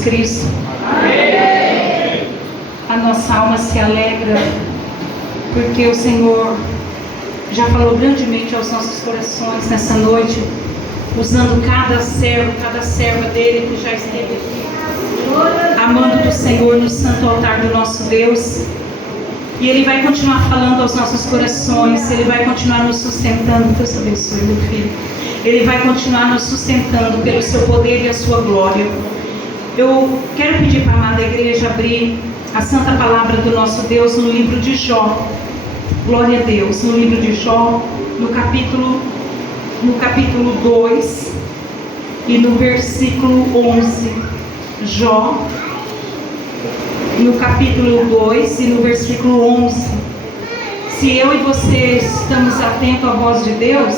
Jesus Cristo. Amém. A nossa alma se alegra, porque o Senhor já falou grandemente aos nossos corações nessa noite, usando cada servo, cada serva dele que já esteve aqui, amando do Senhor no santo altar do nosso Deus. E Ele vai continuar falando aos nossos corações, Ele vai continuar nos sustentando. Deus abençoe, meu filho. Ele vai continuar nos sustentando pelo seu poder e a sua glória. Eu quero pedir para a amada igreja abrir a santa palavra do nosso Deus no livro de Jó. Glória a Deus. No livro de Jó, no capítulo 2 e no versículo 11. Jó, no capítulo 2 e no versículo 11. Se eu e você estamos atentos à voz de Deus,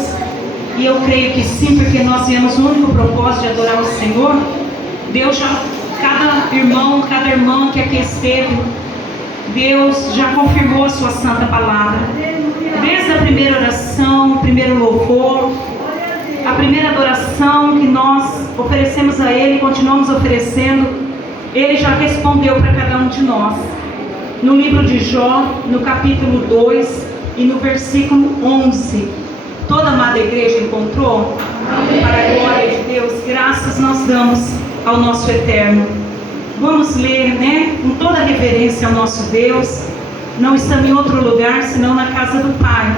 e eu creio que sim, porque nós viemos no único propósito de adorar o Senhor, Deus já, cada irmão, cada irmã que aqui esteve, Deus já confirmou a sua santa palavra. Desde a primeira oração, o primeiro louvor, a primeira adoração que nós oferecemos a Ele, continuamos oferecendo, Ele já respondeu para cada um de nós. No livro de Jó, no capítulo 2 e no versículo 11. Toda a amada igreja encontrou? Amém. Para a glória de Deus, graças nós damos ao nosso Eterno. Vamos ler, com toda reverência ao nosso Deus. Não estamos em outro lugar senão na casa do Pai.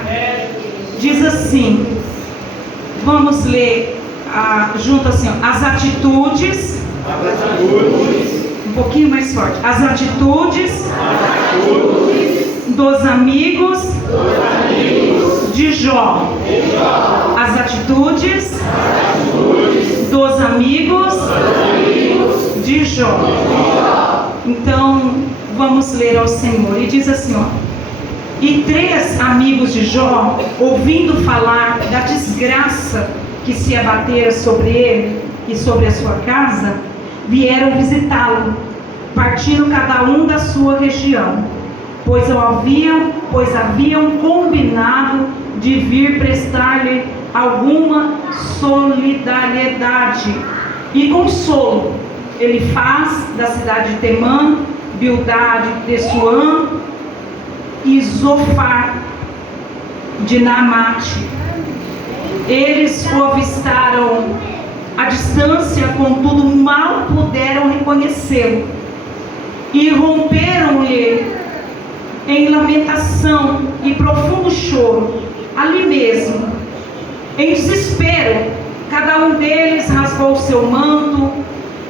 Diz assim, vamos ler junto assim, as atitudes, um pouquinho mais forte, as atitudes dos amigos de Jó. As atitudes dos amigos de Jó. Então, vamos ler ao Senhor. E diz assim, e 3 amigos de Jó, ouvindo falar da desgraça que se abatera sobre ele e sobre a sua casa, vieram visitá-lo, partindo cada um da sua região, pois haviam combinado de vir prestar-lhe alguma solidariedade e consolo. Ele faz da cidade de Temã, Bildade de Suã e Zofar de Naamate. Eles o avistaram à distância, contudo mal puderam reconhecê-lo, e romperam-lhe em lamentação e profundo choro, ali mesmo. Em desespero, cada um deles rasgou seu manto,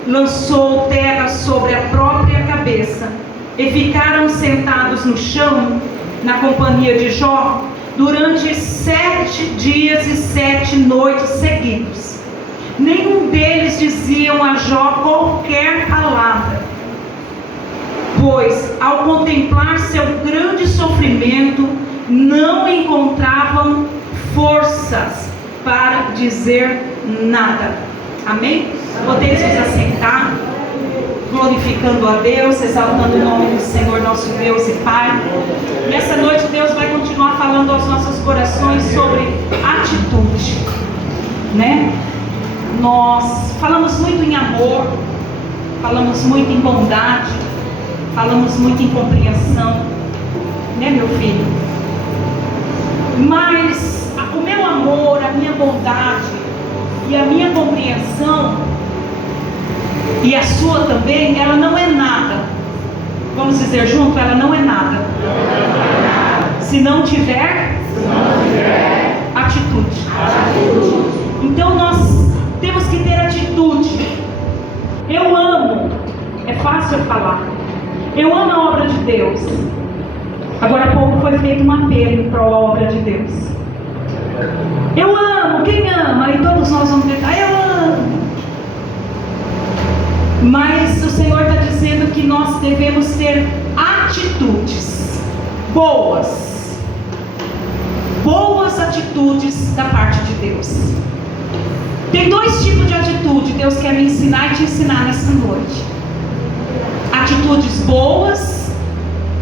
lançou terra sobre a própria cabeça, e ficaram sentados no chão, na companhia de Jó, durante 7 dias e 7 noites seguidos. Nenhum deles diziam a Jó qualquer palavra, pois, ao contemplar seu grande sofrimento, não encontravam forças para dizer nada. Amém? Podemos nos assentar, glorificando a Deus, exaltando o nome do Senhor nosso Deus e Pai. Nessa noite Deus vai continuar falando aos nossos corações sobre atitude, Nós falamos muito em amor, falamos muito em bondade, falamos muito em compreensão, meu filho? Mas o meu amor, a minha bondade e a minha compreensão, e a sua também, ela não é nada. Vamos dizer junto, ela não é nada. Se não tiver atitude. Então nós temos que ter atitude. Eu amo, é fácil falar, eu amo a obra de Deus. Agora há pouco foi feito um apelo para a obra de Deus. Eu amo, quem ama? E todos nós vamos gritar, eu amo. Mas o Senhor está dizendo que nós devemos ter atitudes boas atitudes da parte de Deus. Tem 2 tipos de atitude. Deus quer me ensinar e te ensinar nessa noite. Atitudes boas,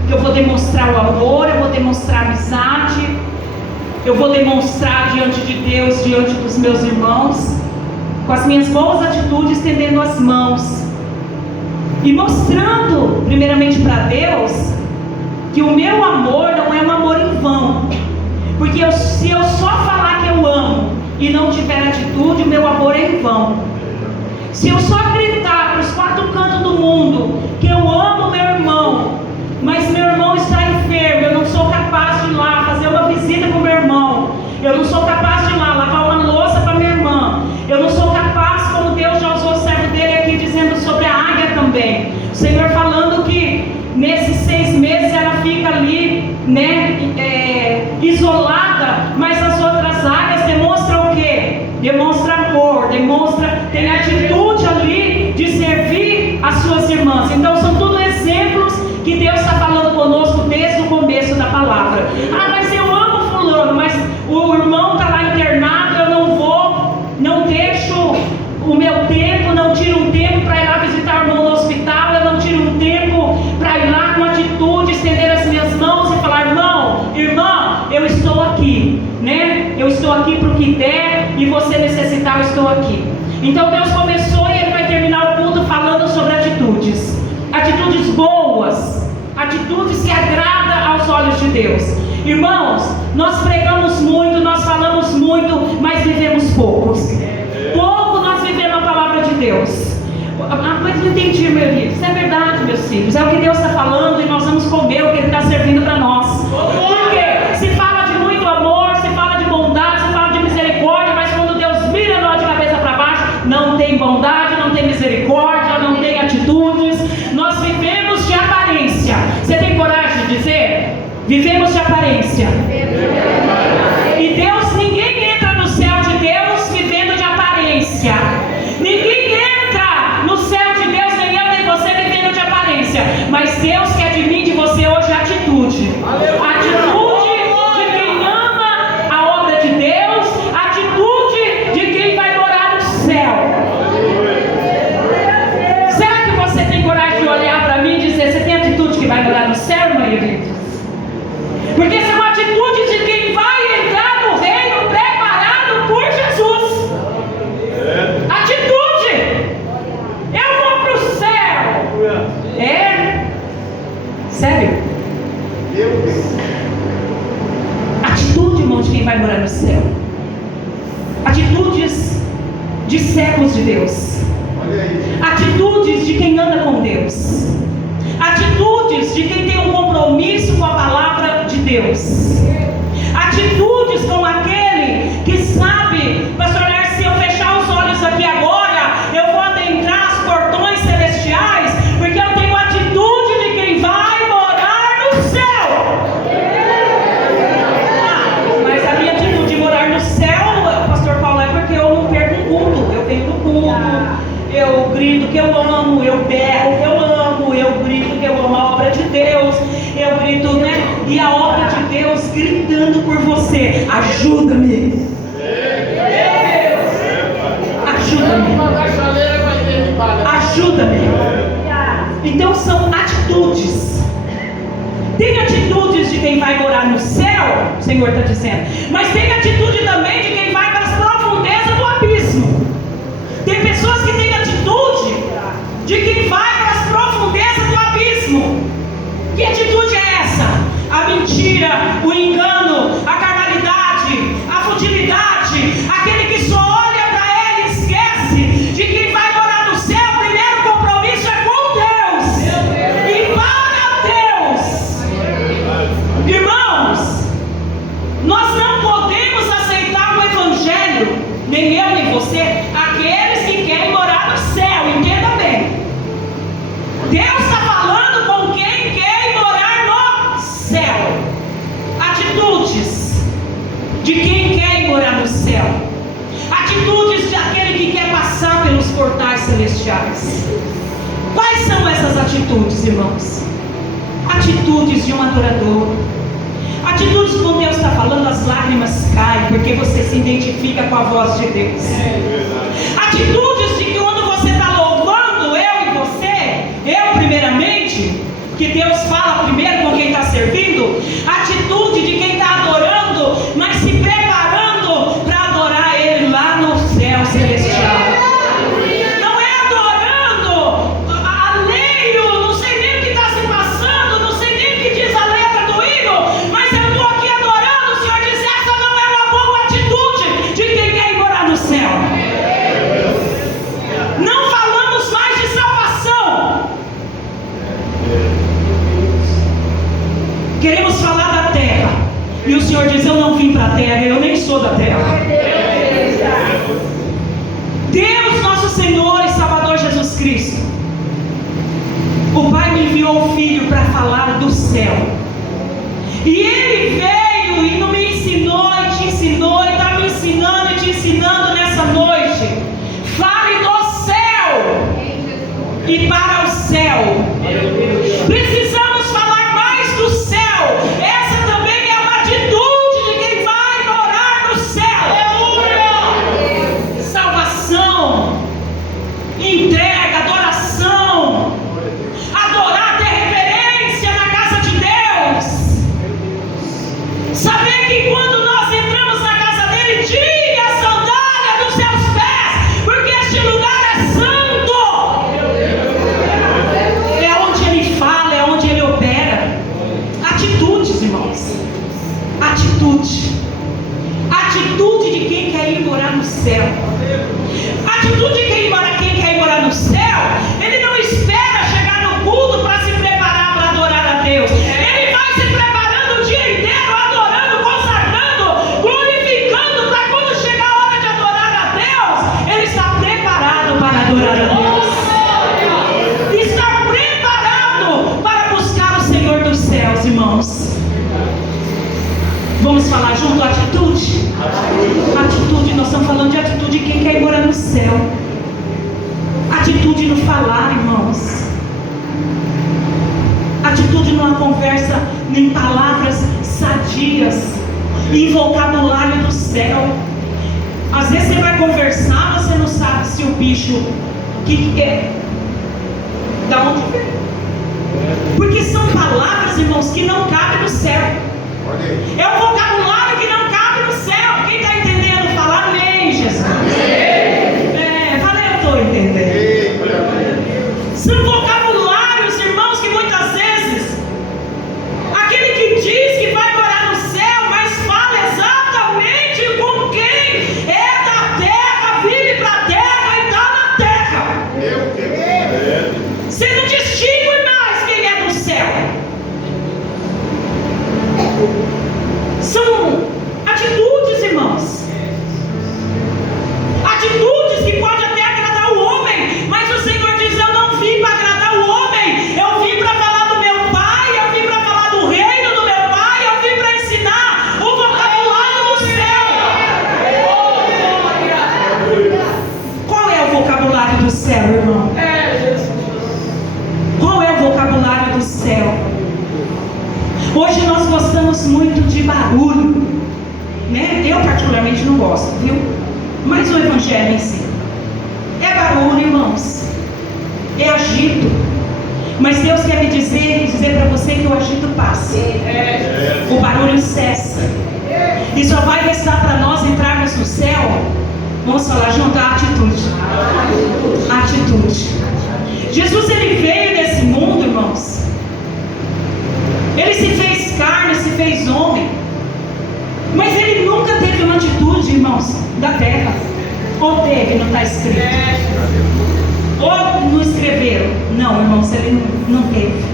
que eu vou demonstrar o amor, eu vou demonstrar a amizade, eu vou demonstrar diante de Deus, diante dos meus irmãos, com as minhas boas atitudes, estendendo as mãos. e mostrando primeiramente para Deus que o meu amor não é um amor em vão, porque se eu só falar que eu amo e não tiver atitude, o meu amor é em vão. Se eu só gritar para os quatro cantos do mundo que eu amo meu irmão, mas meu irmão está enfermo, eu não sou capaz de ir lá fazer uma visita para o meu irmão, eu não sou capaz de ir lá lavar uma louça para minha irmã, eu não sou capaz, como Deus já usou o servo dele aqui dizendo sobre a águia também, o Senhor falando que nesses 6 meses ela fica ali, isolada, mas as outras águias demonstram o quê? Demonstra amor, tem atitude ali de servir as suas irmãs. Então são tudo exemplos que Deus está falando conosco desde o começo da palavra. Ah, mas eu amo fulano, mas o irmão está lá internado, eu não vou, não deixo o meu tempo, não tiro um tempo para ir lá visitar o irmão no hospital, eu não tiro um tempo para ir lá com atitude, estender as minhas mãos e falar: irmã, eu estou aqui, eu estou aqui para o que der, e você necessitar, eu estou aqui. Então Deus começou e Ele vai terminar o culto falando sobre atitudes boas, atitudes que agradam aos olhos de Deus. Irmãos, nós pregamos muito, nós falamos muito, mas vivemos pouco nós vivemos a palavra de Deus. Mas não entendi, meu filho. Isso é verdade, meus filhos, é o que Deus está falando, e nós vamos comer o que Ele está servindo para nós. Porque se fala de muito amor, se fala de bondade, se fala de misericórdia, mas quando Deus vira nós de cabeça para baixo, não tem bondade, não tem misericórdia, não tem atitudes. Nós vivemos de aparência. Você tem coragem de dizer? Vivemos de aparência. E Deus, ninguém entra no céu de Deus vivendo de aparência. Ninguém entra no céu de Deus, nem eu nem você, vivendo de aparência. Mas Deus quer de mim, de você hoje, atitude. Atitude de quem ama a obra de Deus, atitude de quem vai morar no céu. Será que você tem coragem de olhar para mim e dizer: você tem atitude que vai morar no céu, irmã Euridice? Porque são atitudes de quem vai entrar no reino preparado por Jesus. Atitude. Eu vou para o céu. Sério? Atitude, irmão, de quem vai morar no céu. Atitudes de servos de Deus. Atitudes de quem anda com Deus. Atitudes de quem tem um compromisso com a palavra de Deus. Atitudes com aquele que sabe: pastor Lércio, se eu fechar os olhos aqui agora, eu vou adentrar os portões celestiais, porque eu tenho a atitude de quem vai morar no céu. Mas a minha atitude de morar no céu, pastor Paulo, é porque eu não perco um culto. Eu venho do culto, eu grito que eu amo, eu berro que eu amo, eu grito que eu amo a obra de Deus, eu grito, e a obra de Deus gritando por você: ajuda-me, ajuda-me. Então são atitudes. Tem atitudes de quem vai morar no céu, o Senhor está dizendo, mas tem atitude também de quem vai para as profundezas do abismo. Tem pessoas que têm atitude de quem vai para as profundezas do abismo. Que atitude é essa? A mentira, o engano, a carnalidade, a futilidade, aquele que só olha para ele e esquece de quem vai morar no céu. O primeiro compromisso é com Deus e para Deus. Irmãos, nós não podemos aceitar o evangelho, nem eu nem você, aqueles que querem morar no céu. Entenda bem, Deus está falando com quem quer morar no céu. Atitudes de quem quer morar no céu. Atitudes de aquele que quer passar pelos portais celestiais. Quais são essas atitudes, irmãos? Atitudes de um adorador. Atitudes quando Deus está falando, as lágrimas caem, porque você se identifica com a voz de Deus. Atitudes de que quando você está louvando, eu e você, eu primeiramente, que Deus fala primeiro com quem está servindo. Atitude de quem está adorando, mas se preparando para adorar Ele lá no céu celestial. Não é adorando além Queremos falar da terra. E o Senhor diz: eu não vim para a terra, eu nem sou da terra. Deus, nosso Senhor e Salvador Jesus Cristo, o Pai me enviou o Filho para falar do céu. E Ele veio e não me ensinou e te ensinou, e está me ensinando e te ensinando nessa noite. Fale do céu e para o céu. Precisamos falar mais do céu. Essa também é uma atitude de quem vai morar no céu. Salvação, entrega, adoração. Adorar, ter reverência na casa de Deus. Saber que quando nós entramos na casa dele, tire a sandália dos seus pés, porque este lugar é santo. É onde ele fala, é onde ele opera. Atitudes, irmãos. Atitude. Atitude de quem quer ir morar no céu. Atitude de quem quer ir morar no céu. Ele não espera chegar no culto para se preparar para adorar a Deus. Ele vai se preparando o dia inteiro, adorando, consagrando, glorificando, para quando chegar a hora de adorar a Deus, ele está preparado para adorar a Deus. Está preparado para buscar o Senhor dos céus, irmãos. Vamos falar junto? Atitude? Atitude, nós estamos falando de atitude de quem quer ir morar no céu. Atitude no falar, irmãos. Atitude numa conversa, em palavras sadias, em vocabulário do céu. Às vezes você vai conversar, você não sabe se o bicho, o que é, da onde vem. Porque são palavras, irmãos, que não cabem no céu. É um vocabulário que não cabe no céu. Quem está entendendo? Fala amém, Jesus. Valeu, eu estou entendendo. São vocabulários, irmãos, que muitas vezes aquele que diz que vai morar no céu, mas fala exatamente com quem é da terra, vive para a terra e está na terra. Você não distingue mais quem é do céu. São atitudes, irmãos. Atitudes que podem até agradar o homem, mas o Senhor diz: eu não vim para agradar o homem, eu vim para falar do meu Pai, eu vim para falar do reino do meu Pai, eu vim para ensinar o vocabulário do céu. Qual é o vocabulário do céu, irmão? Qual é o vocabulário do céu? Hoje nós gostamos muito de barulho, né? Eu particularmente não gosto, viu? Mas o evangelho em si é barulho, irmãos. É agito. Mas Deus quer me dizer para você que o agito passa. O barulho cessa. E só vai restar para nós entrarmos no céu. Vamos falar junto? A atitude. Atitude. Jesus, ele veio nesse mundo, irmãos. Ele se fez carne, se fez homem. Mas ele nunca teve uma atitude, irmãos, da terra. Ou teve, não está escrito. Ou não escreveram. Não, irmãos, ele não teve.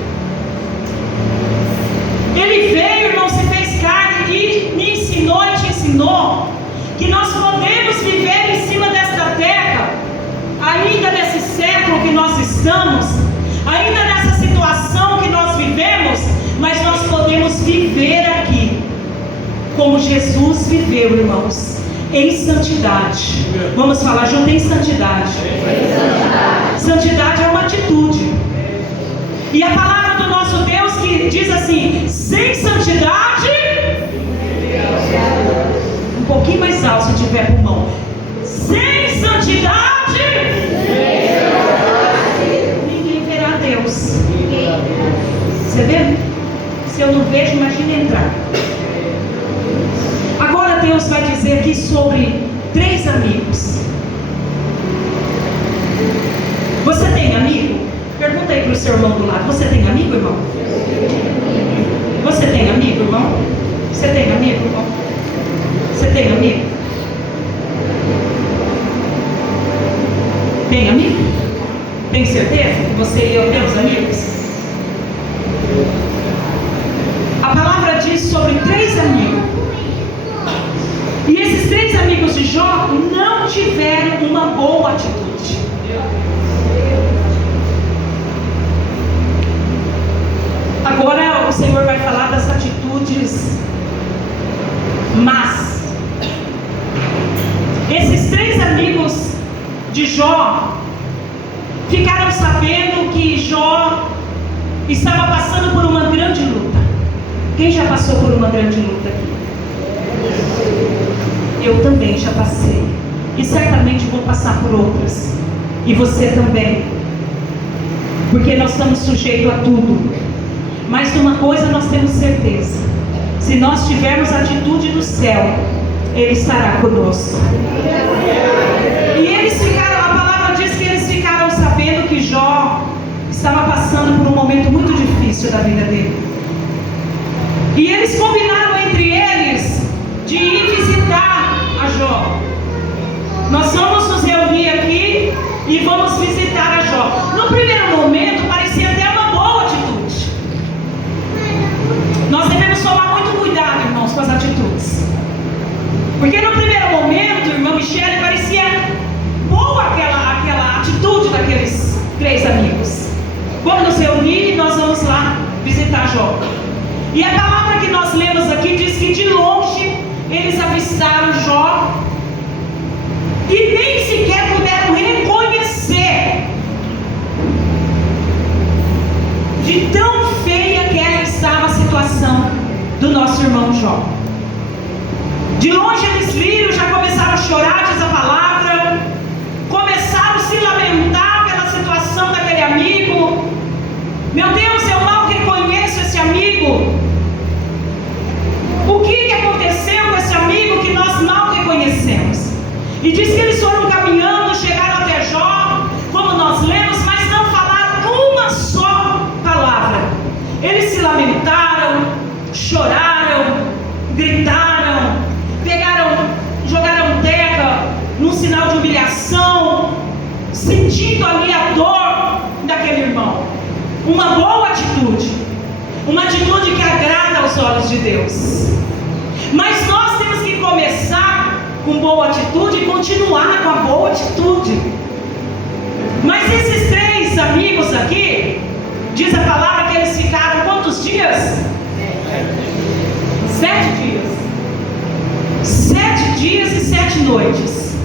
Ele veio, irmãos, se fez carne e me ensinou e te ensinou que nós podemos viver em cima desta terra, ainda nesse século que nós estamos, ainda nessa situação que nós vivemos, mas nós podemos viver aqui como Jesus viveu, irmãos, em santidade. Vamos falar junto? Em santidade. Santidade é uma atitude. E a palavra do nosso Deus que diz assim: sem santidade, um pouquinho mais alto se tiver pulmão, sem santidade ninguém verá Deus. Você vê? Se eu não vejo, imagine entrar. Agora Deus vai dizer aqui sobre 3 amigos. Você tem amigo? Pergunta aí para o seu irmão do lado: você tem amigo, irmão? Você tem amigo, irmão? Você tem amigo, irmão? Você tem amigo? Tem amigo? Tem certeza que você e eu temos amigos? A palavra aqui sobre 3 amigos. E esses 3 amigos de Jó não tiveram uma boa atitude. Agora o Senhor vai falar das atitudes más. Esses 3 amigos de Jó ficaram sabendo que Jó estava passando por uma grande luta. Quem já passou por uma grande luta aqui? Eu também já passei. E certamente vou passar por outras. E você também. Porque nós estamos sujeitos a tudo. Mas de uma coisa nós temos certeza: se nós tivermos a atitude do céu, Ele estará conosco. E eles ficaram, a palavra diz que eles ficaram sabendo que Jó estava passando por um momento muito difícil da vida dele. E eles combinaram entre eles de ir visitar a Jó. Nós vamos nos reunir aqui e vamos visitar a Jó. No primeiro momento parecia até uma boa atitude. Nós devemos tomar muito cuidado, irmãos, com as atitudes. Porque no primeiro momento, irmã Michele, parecia boa aquela atitude daqueles 3 amigos. Vamos nos reunir e nós vamos lá visitar Jó. E a palavra que nós lemos aqui diz que de longe eles avistaram Jó e nem sequer puderam reconhecer de tão feia que estava a situação do nosso irmão Jó. De longe eles viram, já começaram a chorar, diz a palavra, começaram a se lamentar pela situação daquele amigo. Meu Deus, eu mal reconheço esse amigo. O que aconteceu com esse amigo que nós mal reconhecemos? E diz que eles foram caminhando, chegaram até Jó, como nós lemos, mas não falaram uma só palavra. Eles se lamentaram, choraram, gritaram, jogaram terra num sinal de humilhação, sentindo ali a dor daquele irmão. Uma boa atitude, uma atitude que agrada aos olhos de Deus. Mas nós temos que começar com boa atitude e continuar com a boa atitude. Mas esses 3 amigos aqui, diz a palavra que eles ficaram quantos dias? 7 dias. 7 dias e 7 noites.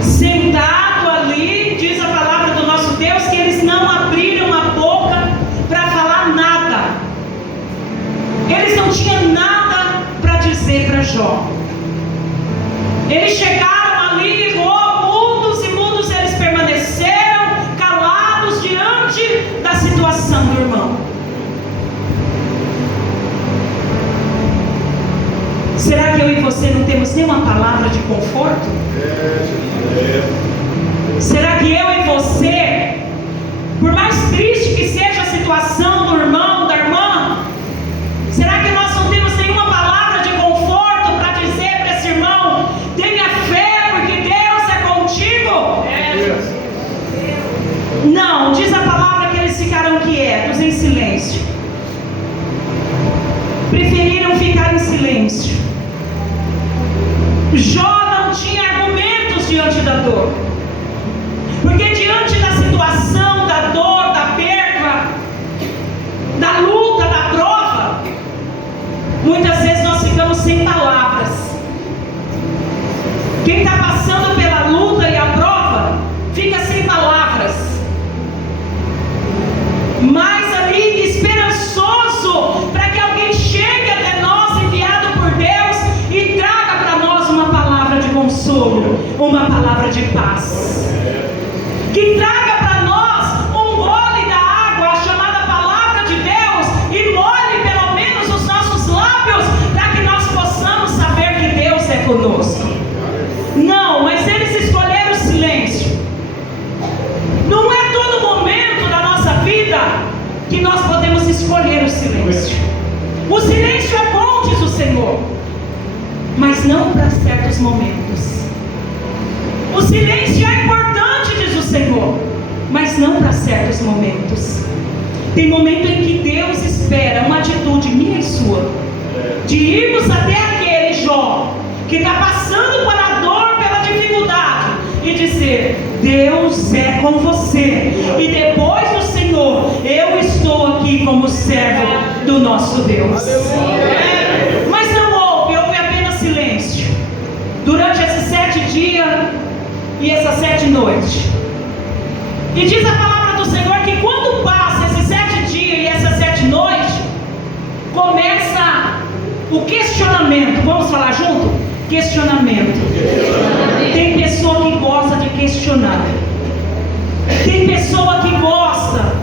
Sentado ali, diz a palavra do nosso Deus que eles não abriram a boca para falar nada. Eles não tinham nada para dizer para Jó. Eles chegaram ali, mudos e mudos, eles permaneceram calados diante da situação do irmão. Será que eu e você não temos nenhuma palavra de conforto? Será que eu e você, por mais triste que seja a situação do irmão, da irmã, será que nós não temos nenhuma palavra de conforto para dizer para esse irmão: tenha fé porque Deus é contigo? Não, diz a palavra que eles ficaram quietos, em silêncio. Preferiram ficar em silêncio. Jó não tinha argumentos diante da dor, porque diante da situação, da dor, da perda, da luta, da prova, muitas vezes nós ficamos sem palavras. Quem está passando pela luta e a prova fica sem palavras, mas ali esperançoso para que alguém chegue até nós, enviado por Deus, e traga para nós uma palavra de consolo, uma palavra de paz, que traga para nós um gole da água chamada palavra de Deus e molhe pelo menos os nossos lábios para que nós possamos saber que Deus é conosco. Não, mas eles escolheram o silêncio. Não é todo momento da nossa vida que nós podemos escolher o silêncio. O silêncio é bom, diz o Senhor, mas não para certos momentos. O silêncio é importante, diz o Senhor, mas não para certos momentos. Tem momento em que Deus espera uma atitude minha e sua. De irmos até aquele Jó que está passando pela dor, pela dificuldade, e dizer: Deus é com você, e depois do Senhor, eu estou aqui como servo do nosso Deus. Mas não houve apenas silêncio durante esses 7 dias e essas 7 noites. E diz a palavra do Senhor que quando passa esses 7 dias e essas 7 noites, começa o questionamento. Vamos falar junto? Questionamento. Tem pessoa que gosta de questionar. Tem pessoa que gosta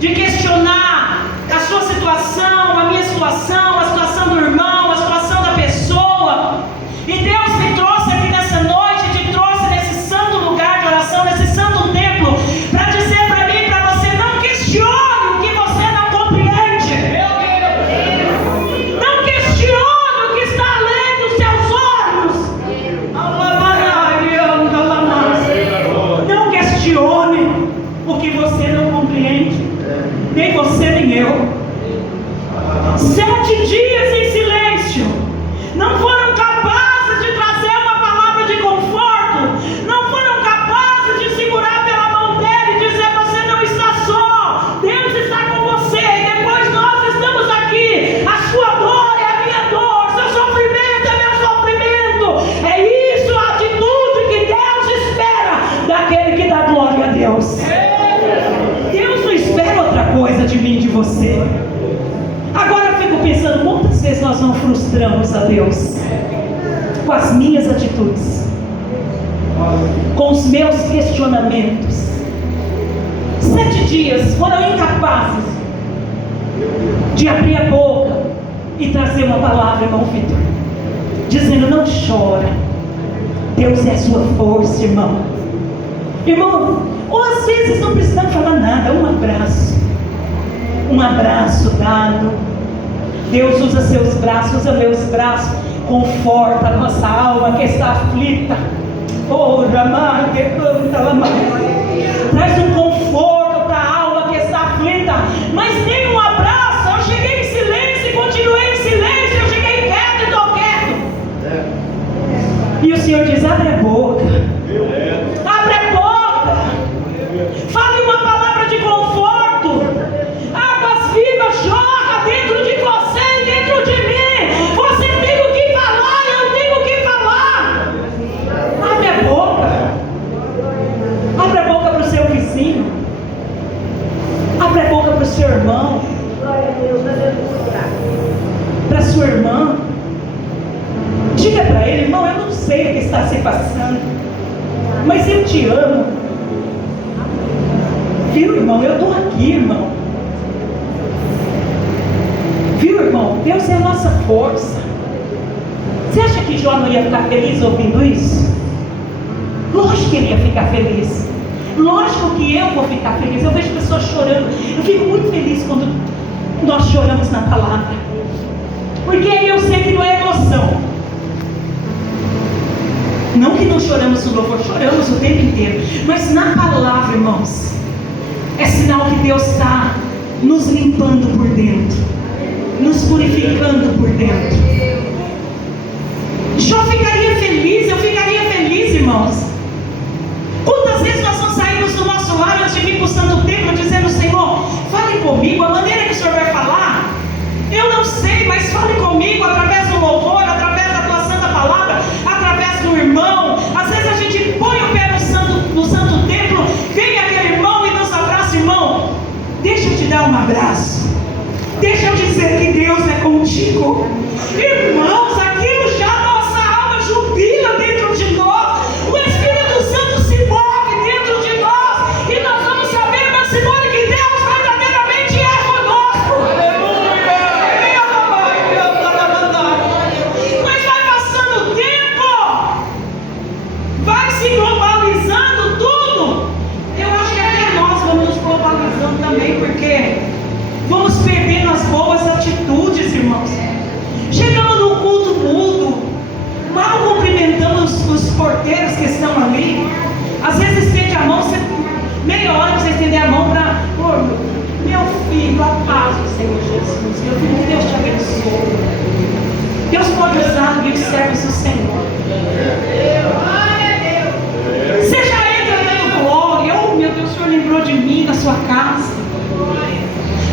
de questionar a sua situação, a minha situação, a situação do irmão, a situação da pessoa. E Deus me trouxe aqui nessa noite, te trouxe nesse santo lugar de oração, nesse santo templo, para dizer para mim e para você: não questione o que você não compreende. Não questione o que está além dos seus olhos. Não questione o que você não compreende, nem você nem eu. 7 dias em silêncio, não foram capazes de trazer uma palavra de conforto, não foram capazes de segurar pela mão dele e dizer: você não está só, Deus está com você, e depois nós estamos aqui, a sua dor é a minha dor, seu sofrimento é meu sofrimento. É isso a atitude que Deus espera daquele que dá glória a Deus. Deus não espera outra coisa de mim e de você. Agora eu fico pensando, quantas vezes nós não frustramos a Deus com as minhas atitudes, com os meus questionamentos. 7 dias foram incapazes de abrir a boca e trazer uma palavra, irmão Vitor, dizendo: não chora, Deus é a sua força, irmão. Irmão, ou às vezes não precisamos falar nada, um abraço dado. Deus usa seus braços, usa meus braços, conforta a nossa alma que está aflita. Oh, Ramar, que canta lá mais. Traz um conforto para a alma que está aflita. Mas nem um abraço. Eu cheguei em silêncio e continuei em silêncio. Eu cheguei quieto e estou quieto. E o Senhor diz: abre a boca. Abre a boca. Fale uma palavra de conforto. Águas vivas jorram dentro de você e dentro de mim. Você tem o que falar, eu tenho o que falar. Abre a boca. Abre a boca para o seu vizinho. Abre a boca para o seu irmão. Para a sua irmã. Diga para ele: irmão, eu não sei o que está se passando, mas eu te amo. Viu, irmão? Eu estou aqui, irmão. Viu, irmão? Deus é a nossa força. Você acha que Jó não ia ficar feliz ouvindo isso? Lógico que ele ia ficar feliz. Lógico que eu vou ficar feliz. Eu vejo pessoas chorando. Eu fico muito feliz quando nós choramos na palavra, porque aí eu sei que não é emoção. Não que não choramos no louvor, choramos o tempo inteiro, mas na palavra, irmãos, é sinal que Deus está nos limpando por dentro, nos purificando por dentro. Jó ficaria feliz, eu ficaria feliz, irmãos. Quantas vezes nós não saímos do nosso lar antes de vir para o santo templo dizendo: Senhor, fale comigo, a maneira que o Senhor vai falar, eu não sei, mas fale comigo através do louvor, através da tua santa palavra, através do irmão. Às vezes a gente põe o pé no santo templo, vem aquele irmão e nos abraça: irmão, deixa eu te dar um abraço, deixa eu dizer que Deus é contigo. Irmãos, aquilo já nossa alma jubila dentro de nós, o Espírito Santo se move dentro de nós, e nós vamos saber, meu Simone, que Deus verdadeiramente é conosco. Mas vai passando o tempo, vai se globalizando tudo. Eu acho que até nós vamos nos globalizando também, porque vamos perdendo as boas atitudes, irmãos. Chegamos no culto mudo, mal cumprimentamos os porteiros que estão ali. Às vezes estende a mão, meia hora para você estender a mão para: meu filho, a paz do Senhor Jesus, meu filho, que Deus te abençoe. Deus pode usar os servos do Senhor. Você já entra dando glória. Oh, meu Deus, o Senhor lembrou de mim na sua casa.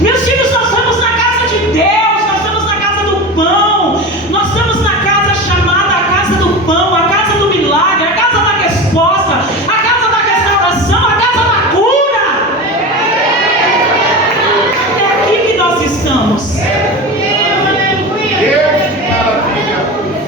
Meus filhos, nós estamos na casa de Deus, nós estamos na casa do pão, nós estamos na casa chamada a casa do pão, a casa do milagre, a casa da resposta, a casa da restauração, a casa da cura. É aqui que nós estamos.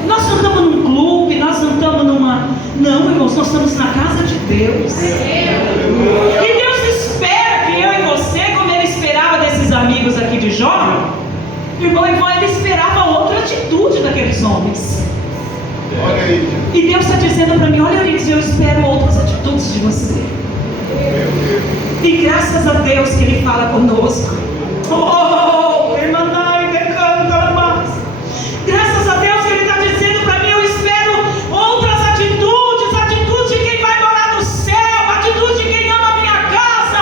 Nós não estamos num clube, nós não estamos numa... Não, irmãos, nós estamos na casa de Deus. E Deus espera que eu e você, como Ele esperava desses amigos aqui de Jó, irmão, Ele esperava outra atitude daqueles homens. Olha aí. E Deus está dizendo para mim, olha, Eurídice, eu espero outras atitudes de você. E graças a Deus que Ele fala conosco. Oh, irmãe, decanta mais. Graças a Deus que Ele está dizendo para mim, eu espero outras atitudes, atitudes de quem vai morar no céu, atitudes de quem ama a minha casa,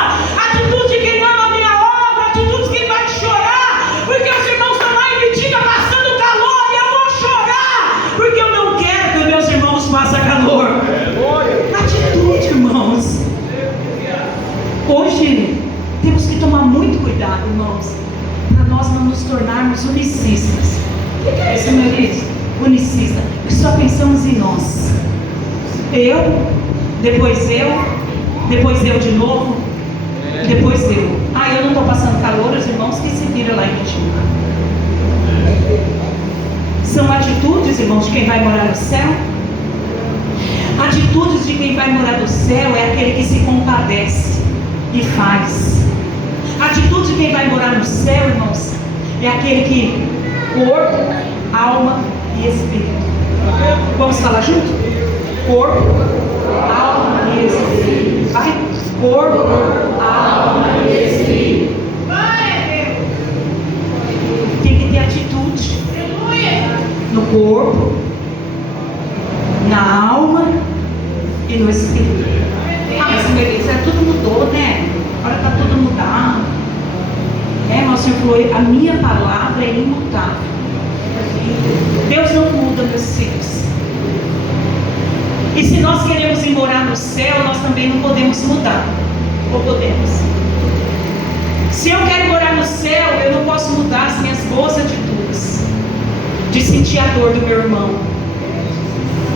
atitudes de quem ama a minha obra, atitudes de quem vai chorar, porque os irmãos estão lá em Bitinga passando calor e eu vou chorar, porque eu não quero que os meus irmãos façam calor. Atitude, irmãos. Hoje temos que tomar muito cuidado, irmãos, para nós não nos tornarmos unicistas. O que é isso, meu querido? Unicista, que só pensamos em nós. Depois eu de novo, depois eu. Ah, eu não estou passando calor, os irmãos que se viram lá em Bitinga. São atitudes, irmãos, de quem vai morar no céu. Atitudes de quem vai morar no céu é aquele que se compadece e faz. Atitude de quem vai morar no céu, irmãos, é aquele que corpo, alma e espírito. Vamos falar junto? Corpo, alma e espírito. Vai. Corpo, alma e espírito. Tem que ter atitude no corpo, na alma e no espírito. Ah, mas meu Deus, tudo mudou, né? Agora está tudo mudado. Mas o Senhor falou, a minha palavra é imutável. Deus não muda, meus filhos. E se nós queremos ir morar no céu, nós também não podemos mudar. Ou podemos? Se eu quero morar no céu, eu não posso mudar as minhas boas atitudes. De sentir a dor do meu irmão.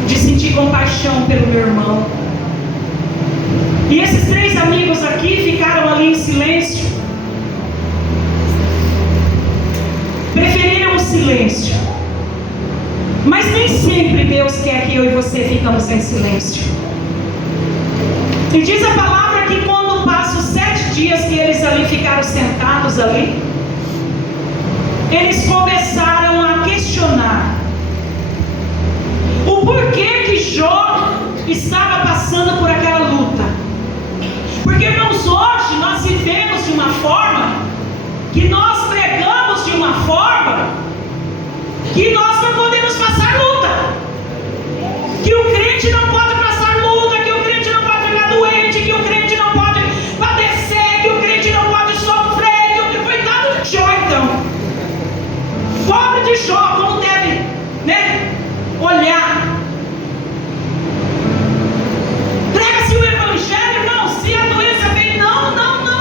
De sentir compaixão pelo meu irmão. E esses 3 amigos aqui ficaram ali em silêncio. Preferiram o silêncio. Mas nem sempre Deus quer que eu e você ficamos em silêncio. E diz a palavra que quando passam os 7 dias que eles ali ficaram sentados ali, eles começaram a questionar o porquê que Jó estava passando por aquela luta. Porque, irmãos, hoje nós vivemos de uma forma que nós pregamos de uma forma que nós não podemos passar luta, que o crente não pode passar luta, que o crente não pode ficar doente, que o crente não pode padecer, que o crente não pode sofrer, que o coitado de Jó, então, pobre de Jó, como deve, né, olhar. Prega-se o evangelho, não, se a doença vem, não,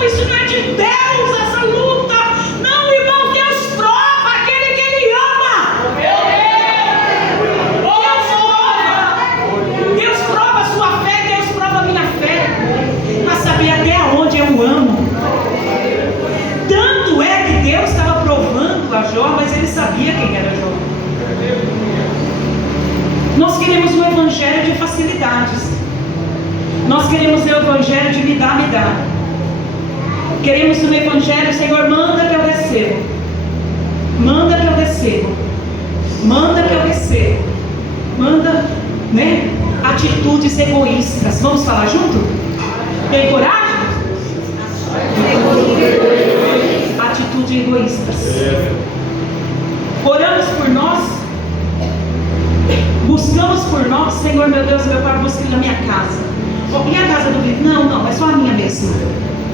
isso não é de Deus, essa luta, não, irmão, Deus prova aquele que Ele ama. Deus prova a sua fé, Deus prova a minha fé, para saber até onde eu amo. Tanto é que Deus estava provando a Jó, mas Ele sabia quem era Jó. Nós queremos um evangelho de facilidades. Nós queremos o evangelho de me dá. Queremos um evangelho, Senhor, manda que eu recebo. Manda que eu recebo. Manda que eu recebo. Manda, né? Atitudes egoístas. Vamos falar junto? Tem coragem? Atitudes egoístas. Oramos por nós. Buscamos por nós. Senhor, meu Deus, meu Pai, busca na minha casa. E a casa do Vitor? Não, é só a minha mesmo.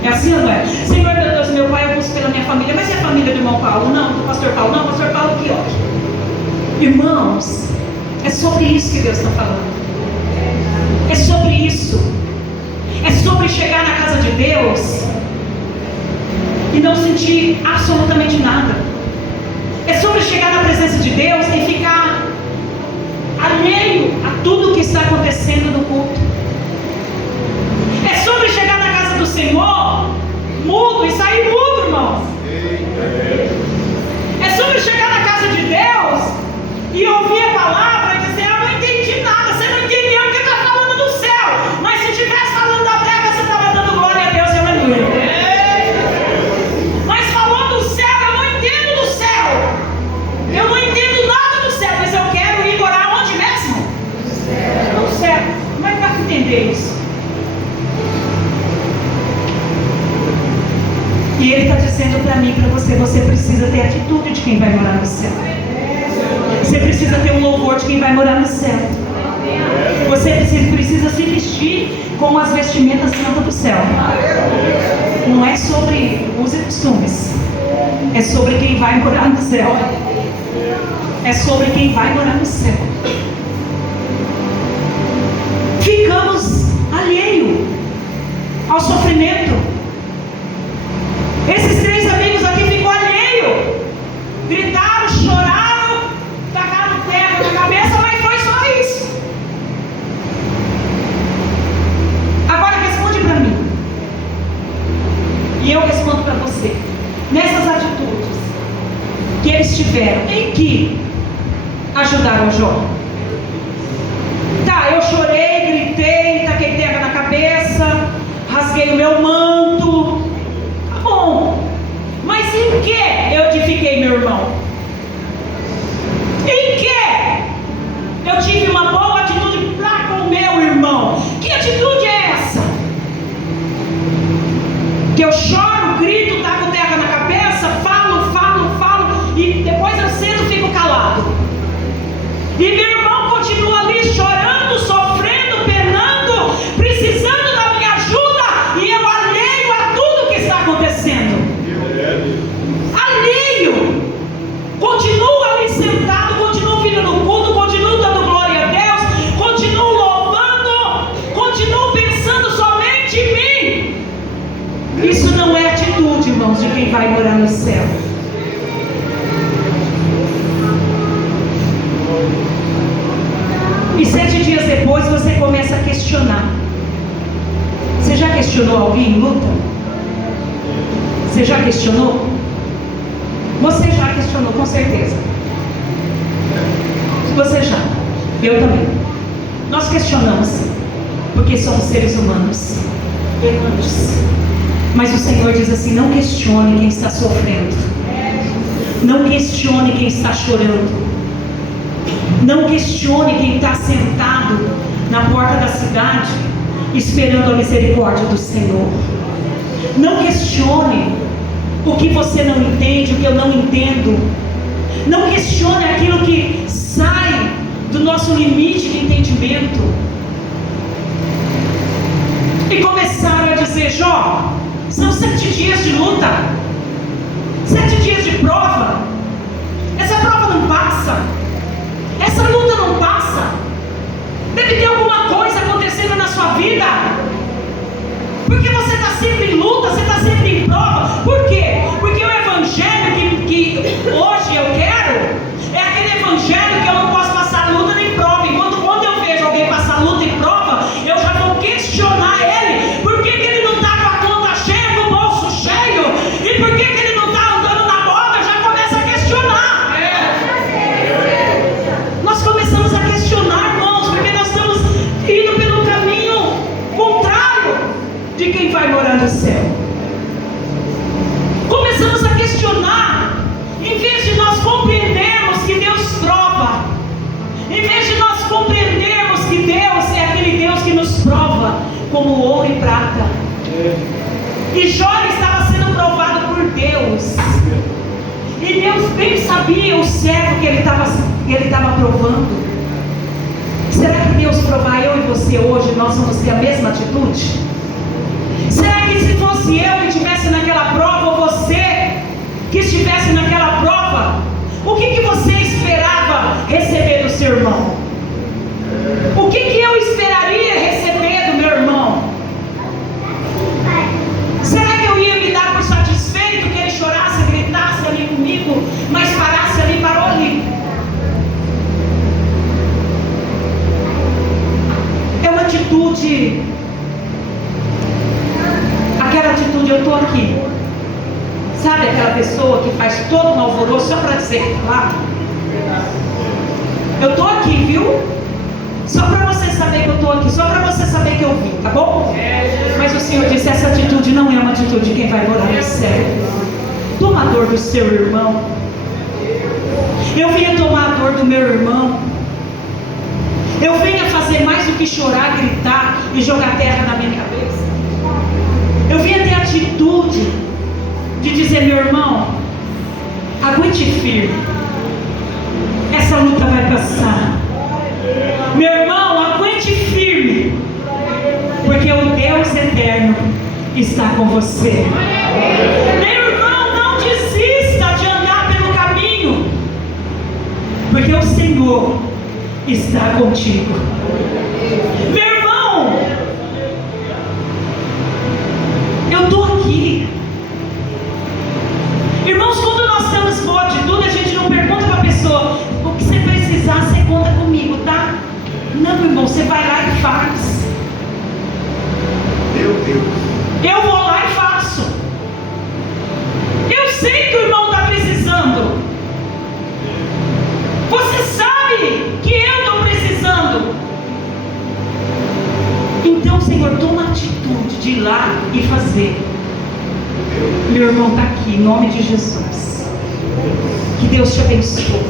É assim ou não é? Senhor, meu Deus, meu Pai, eu busco pela minha família. Mas e a família do irmão Paulo? Não, do pastor Paulo? Não, pastor Paulo, que ótimo. Irmãos, é sobre isso que Deus está falando. É sobre isso. É sobre chegar na casa de Deus e não sentir absolutamente nada. É sobre chegar na presença de Deus e ficar alheio a tudo que está acontecendo no culto. É sobre chegar na casa do Senhor mudo e sair mudo, irmãos. É sobre chegar na casa de Deus e ouvir a palavra e dizer: eu não entendi nada. Você não entendeu porque está falando do céu, mas se estivesse falando da terra, você estava dando glória a Deus e aleluia. Mas falou do céu, eu não entendo do céu. Eu não entendo nada do céu, mas eu quero ir morar onde mesmo? No céu. Como é que dá para entender isso? E Ele está dizendo para mim e para você: você precisa ter a atitude de quem vai morar no céu. Você precisa ter um louvor de quem vai morar no céu. Você precisa se vestir com as vestimentas santas do céu. Não é sobre os costumes. É sobre quem vai morar no céu. É sobre quem vai morar no céu. Ficamos alheios ao sofrimento. Esses 3 amigos aqui ficou alheio. Gritaram, choraram, tacaram terra na cabeça, mas foi só isso. Agora responde para mim. E eu respondo para você. Nessas atitudes que eles tiveram, em que ajudaram Jó? Tá, eu chorei, gritei, taquei terra na cabeça, rasguei o meu manto. Bom, mas em que eu edifiquei meu irmão? Em que eu tive uma boa atitude para com o meu irmão? Que atitude é essa? Que eu choro, grito, taco terra na cabeça, falo e depois eu sento e fico calado. E meu irmão continua ali chorando, sofrendo, penando, precisando da minha ajuda, e eu alheio a tudo que está acontecendo. Alheio. Continuo ali sentado, continuo vindo no culto, continuo dando glória a Deus, continuo louvando, continuo pensando somente em mim. Isso não é atitude, irmãos, de quem vai morar no céu. E 7 dias depois você começa a questionar. Você já questionou alguém em luta? Você já questionou? Você já questionou, com certeza. Você já. Eu também. Nós questionamos, porque somos seres humanos, errantes. Mas o Senhor diz assim: não questione quem está sofrendo. Não questione quem está chorando. Não questione quem está sentado na porta da cidade, esperando a misericórdia do Senhor. Não questione o que você não entende, o que eu não entendo. Não questione aquilo que sai do nosso limite de entendimento. E começaram a dizer: Jó, são 7 dias de luta, 7 dias de prova. Essa prova não passa. Essa luta não passa. Deve ter alguma coisa acontecendo na sua vida, porque você está sempre em luta, você está sempre em prova. Por quê? Porque o evangelho que hoje eu quero é aquele evangelho que eu não posso passar luta nem prova. Enquanto quando eu vejo alguém passar luta e prova, eu já vou questionar ele. Por que ele não está com a conta cheia, com o bolso cheio? E por que ele não está andando na moda? Já começa a questionar. Nós começamos a questionar, irmãos, porque nós estamos indo pelo caminho contrário de quem vai morar no céu. Começamos a questionar, em vez de nós compreendermos que Deus prova, em vez de nós compreendermos que Deus é aquele Deus que nos prova como ouro e prata. E Jó estava sendo provado por Deus, e Deus bem sabia o servo que ele estava provando. Será que Deus provar eu e você hoje, nós vamos ter a mesma atitude? Será que se fosse eu que estivesse naquela prova, ou você que estivesse naquela prova, o que você esperava Sabe aquela pessoa que faz todo um alvoroço só para dizer que está lá? Eu estou aqui, viu? Só para você saber que eu estou aqui, só para você saber que eu vim, tá bom? Mas o Senhor disse, essa atitude não é uma atitude de quem vai morar no céu. Toma a dor do seu irmão. Eu vinha tomar a dor do meu irmão. Eu venho fazer mais do que chorar, gritar e jogar terra na minha cabeça. Eu venho ter a atitude de dizer, meu irmão, aguente firme. Essa luta vai passar. Meu irmão, aguente firme. Porque o Deus eterno está com você. Meu irmão, não desista de andar pelo caminho. Porque o Senhor está contigo. Meu irmão, eu estou aqui. Irmãos, quando nós temos boa atitude, a gente não pergunta para a pessoa, o que você precisar, você conta comigo, tá? Não, irmão, você vai lá e faz. Meu Deus. Eu vou lá e faço. Eu sei que o irmão está precisando. Você sabe que eu estou precisando. Então, Senhor, toma a atitude de ir lá e fazer. Meu irmão está aqui, em nome de Jesus. Que Deus te abençoe.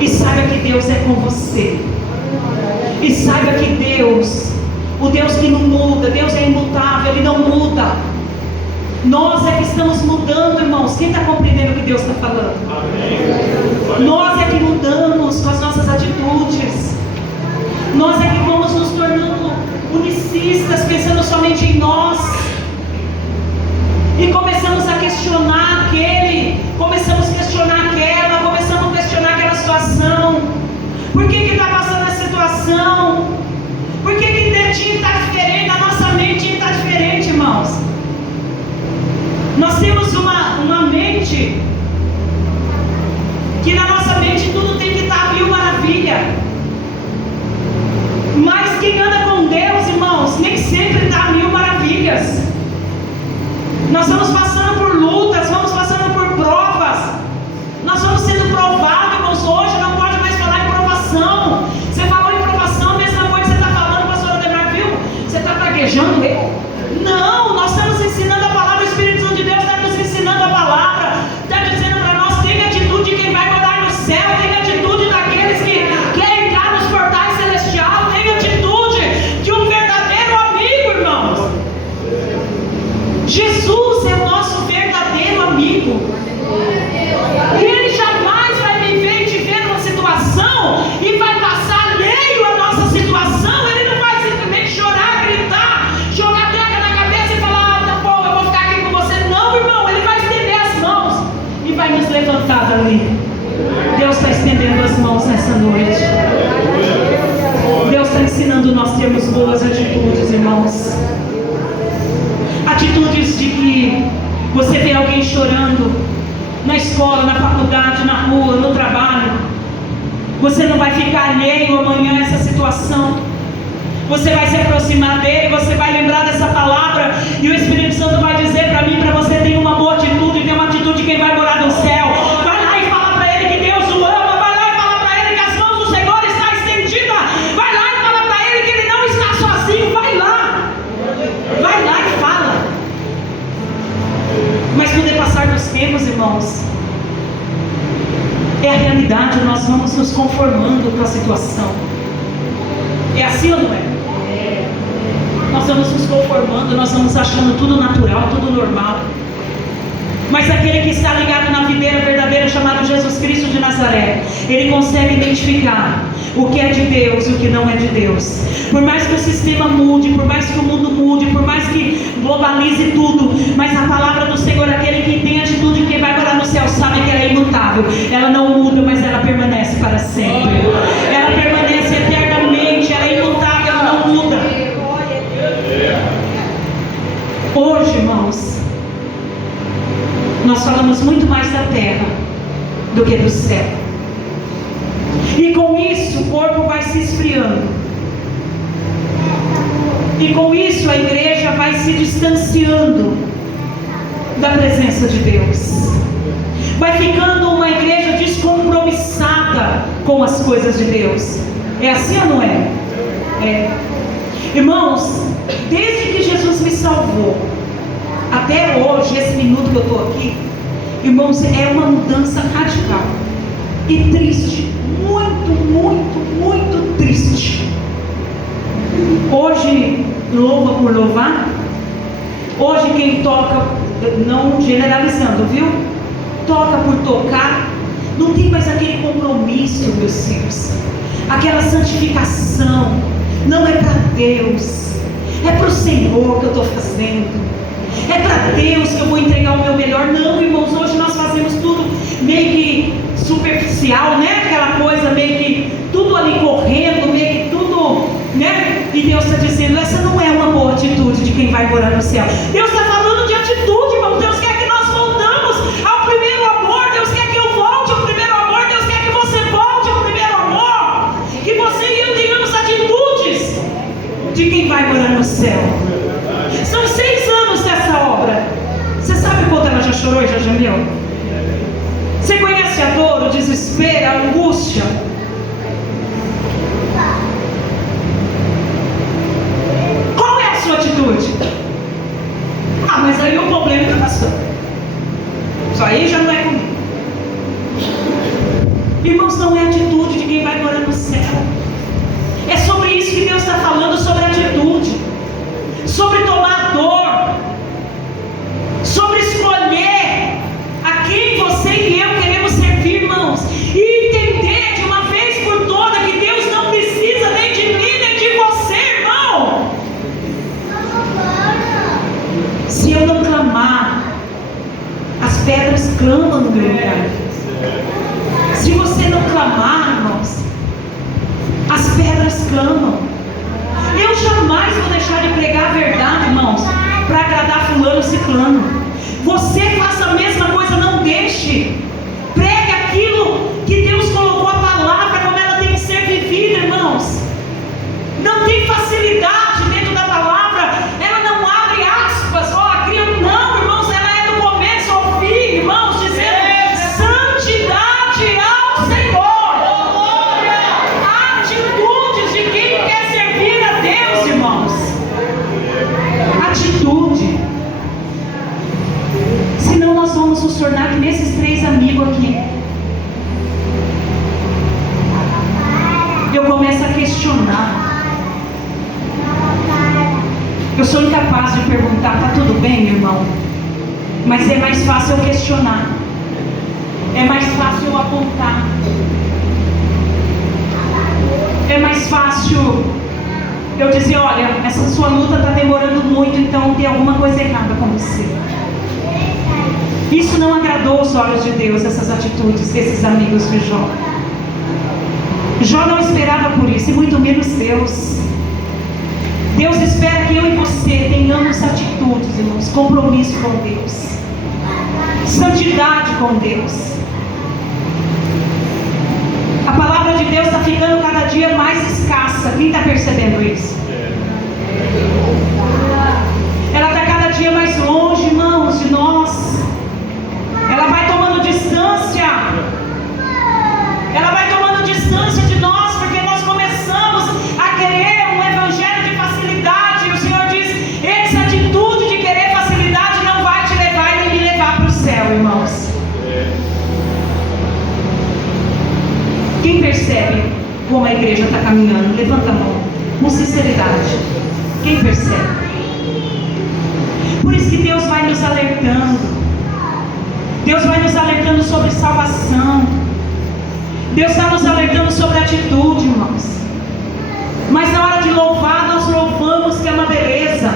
E saiba que Deus é com você. E saiba que Deus, o Deus que não muda, Deus é imutável, Ele não muda. Nós é que estamos mudando, irmãos. Quem está compreendendo o que Deus está falando? Amém. Nós é que mudamos com as nossas atitudes. Nós é que vamos nos tornando unicistas, pensando somente em nós. E começamos a questionar aquele, começamos a questionar aquela, começamos a questionar aquela situação. Por que está passando essa situação? Por que Netinho está diferente? A nossa mente está diferente, irmãos. Nós temos uma mente que na nossa mente tudo tem que estar mil maravilha. Mas quem anda com Deus, irmãos, nem sempre está mil maravilhas. Nós vamos passando por lutas, vamos passando por provas. Nós vamos sendo provados, irmãos. Hoje não pode mais falar em provação. Você falou em provação, a mesma coisa que você está falando, pastor Ademar, viu? Você está praguejando eu? Não, nós estamos ensinando a palavra, o Espírito Santo de Deus está nos ensinando a palavra. Está dizendo para nós, tem atitude de quem vai morar no céu, tem atitude daqueles que querem entrar nos portais celestiais, tem atitude de um verdadeiro amigo, irmãos. Jesus é o nosso verdadeiro amigo. E Ele jamais vai me ver e te ver numa situação e vai passar alheio à nossa situação. Ele não vai simplesmente chorar, gritar, jogar terra na cabeça e falar, tá bom, eu vou ficar aqui com você. Não, irmão, Ele vai estender as mãos e vai nos levantar dali. Deus está estendendo as mãos nessa noite. Deus está ensinando nós termos boas atitudes, irmãos. Atitudes de que você vê alguém chorando na escola, na faculdade, na rua, no trabalho. Você não vai ficar alheio amanhã a essa situação. Você vai se aproximar dele, você vai lembrar dessa palavra e o Espírito Santo vai dizer para mim, para você, tem uma boa atitude, tem uma atitude de quem vai morar no céu. Vai lá e fala para ele que Deus o ama, vai lá e fala para ele que as mãos do Senhor estão estendidas, vai lá e fala para ele que ele não está sozinho, vai lá e fala. Mas com o passar dos tempos, irmãos, é a realidade, nós vamos nos conformando com a situação. É assim ou não é? Nós vamos nos conformando, nós vamos achando tudo natural, tudo normal. Mas aquele que está ligado na videira verdadeira, chamado Jesus Cristo de Nazaré, ele consegue identificar o que é de Deus e o que não é de Deus. Por mais que o sistema mude, por mais que o mundo mude, por mais que globalize tudo, mas a palavra do Senhor, aquele que tem atitude, que vai morar no céu, sabe que ela é imutável. Ela não muda, mas ela permanece para sempre. Ela permanece eternamente, ela é imutável, ela não muda. Hoje, irmãos, nós falamos muito mais da terra do que do céu. E com isso o corpo vai se esfriando. E com isso a igreja vai se distanciando. da presença de Deus. Vai ficando uma igreja descompromissada com as coisas de Deus. É assim ou não é? É. Irmãos, desde que Jesus me salvou até hoje, esse minuto que eu estou aqui, irmãos, é uma mudança radical e triste, muito triste. Hoje louva por louvar. Hoje quem toca, não generalizando, viu? Toca por tocar. Não tem mais aquele compromisso, meus filhos, aquela santificação. Não é para Deus, é para o Senhor que eu estou fazendo, é para Deus que eu vou entregar o meu melhor. Não, irmãos, hoje nós fazemos tudo meio que superficial, né? Aquela coisa meio que tudo ali correndo, meio que tudo, né? E Deus está dizendo, essa não é uma boa atitude de quem vai morar no céu. Deus está falando de atitude, irmão. Deus quer que nós voltamos ao primeiro amor. Deus quer que eu volte ao primeiro amor. Deus quer que você volte ao primeiro amor, que você e eu tenhamos atitudes de quem vai morar no céu. São 6 anos dessa obra. Você sabe quanto ela já chorou e já gemeu? Você conhece a dor, o desespero, a angústia? Qual é a sua atitude? Ah, mas aí o problema é da pastor. Isso aí já não é comigo. Irmãos, não é a atitude de quem vai morar no céu. É sobre isso que Deus está falando, sobre atitude, sobre tomar dor, sobre escolher a quem você e eu queremos servir, irmãos, e entender de uma vez por toda que Deus não precisa nem de mim nem de você, irmão. Se eu não clamar, as pedras clamam no meu lugar. Se você não clamar, irmãos, as pedras clamam. Eu jamais vou deixar de pregar a verdade, irmãos, para agradar fulano e ciclano. Você faça a mesma coisa, não deixe. Pregue aquilo que Deus colocou a palavra, como ela tem que ser vivida, irmãos. Não tem facilidade dentro da palavra. Ela não abre aspas, não, irmãos, ela é do começo ao fim, irmãos, dizendo santidade ao Senhor. Atitudes de quem quer servir a Deus, irmãos. Atitude. Senão nós vamos nos tornar que nesses 3 amigos aqui. Eu começo a questionar. Eu sou incapaz de perguntar, tá tudo bem, meu irmão? Mas é mais fácil eu questionar. É mais fácil eu apontar. É mais fácil eu dizer, olha, essa sua luta está demorando muito, então tem alguma coisa errada com você. Isso não agradou os olhos de Deus, essas atitudes desses amigos de Jó. Jó não esperava por isso, e muito menos Deus. Deus espera que eu e você tenhamos atitudes, irmãos, compromisso com Deus, santidade com Deus. A palavra de Deus está ficando cada dia mais escassa. Quem está percebendo isso? Ela está cada dia mais longe, irmãos, de nós. Ela vai tomando distância. Ela vai tomando distância de nós, porque nós começamos a querer um evangelho de facilidade. E o Senhor diz, essa atitude de querer facilidade não vai te levar e nem me levar para o céu, irmãos. Quem percebe como a igreja está caminhando? Levanta a mão, com sinceridade. Quem percebe? Por isso que Deus vai nos alertando. Deus vai nos alertando sobre salvação. Deus está nos alertando sobre atitude, irmãos. Mas na hora de louvar, nós louvamos, que é uma beleza.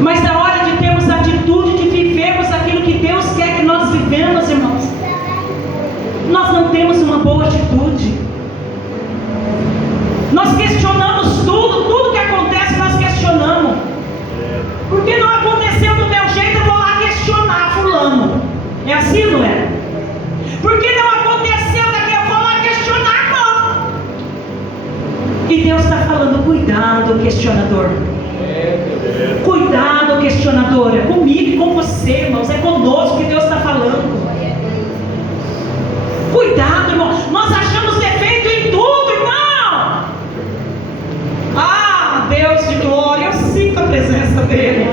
Mas na hora de termos atitude, de vivermos aquilo que Deus quer que nós vivemos, irmãos, nós não temos uma boa atitude. Nós questionamos tudo que acontece, nós questionamos. Porque não aconteceu do meu jeito, eu vou lá questionar fulano. É assim, não é? Porque não aconteceu daqui, eu vou lá questionar, não. E Deus está falando, cuidado, questionador. Cuidado, questionador. É comigo e com você, irmãos. É conosco que Deus está falando. Cuidado, irmão. Nós achamos defeito em tudo, irmão. Ah, Deus de glória, eu sinto a presença dele.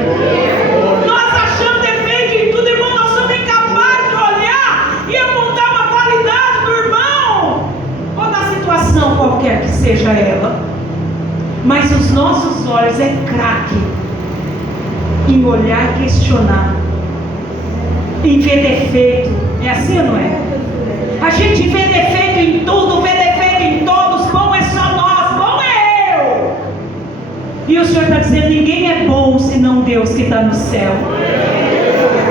Nós achamos defeito em tudo, irmão. Nós somos incapazes de olhar e apontar uma qualidade do irmão, ou da situação qualquer que seja ela. Mas os nossos olhos é craque em olhar e questionar, em ver defeito. É assim ou não é? A gente vê defeito em tudo, vê defeito em todos. Bom é só nós, bom é eu. E o Senhor está dizendo: ninguém é bom senão Deus que está no céu.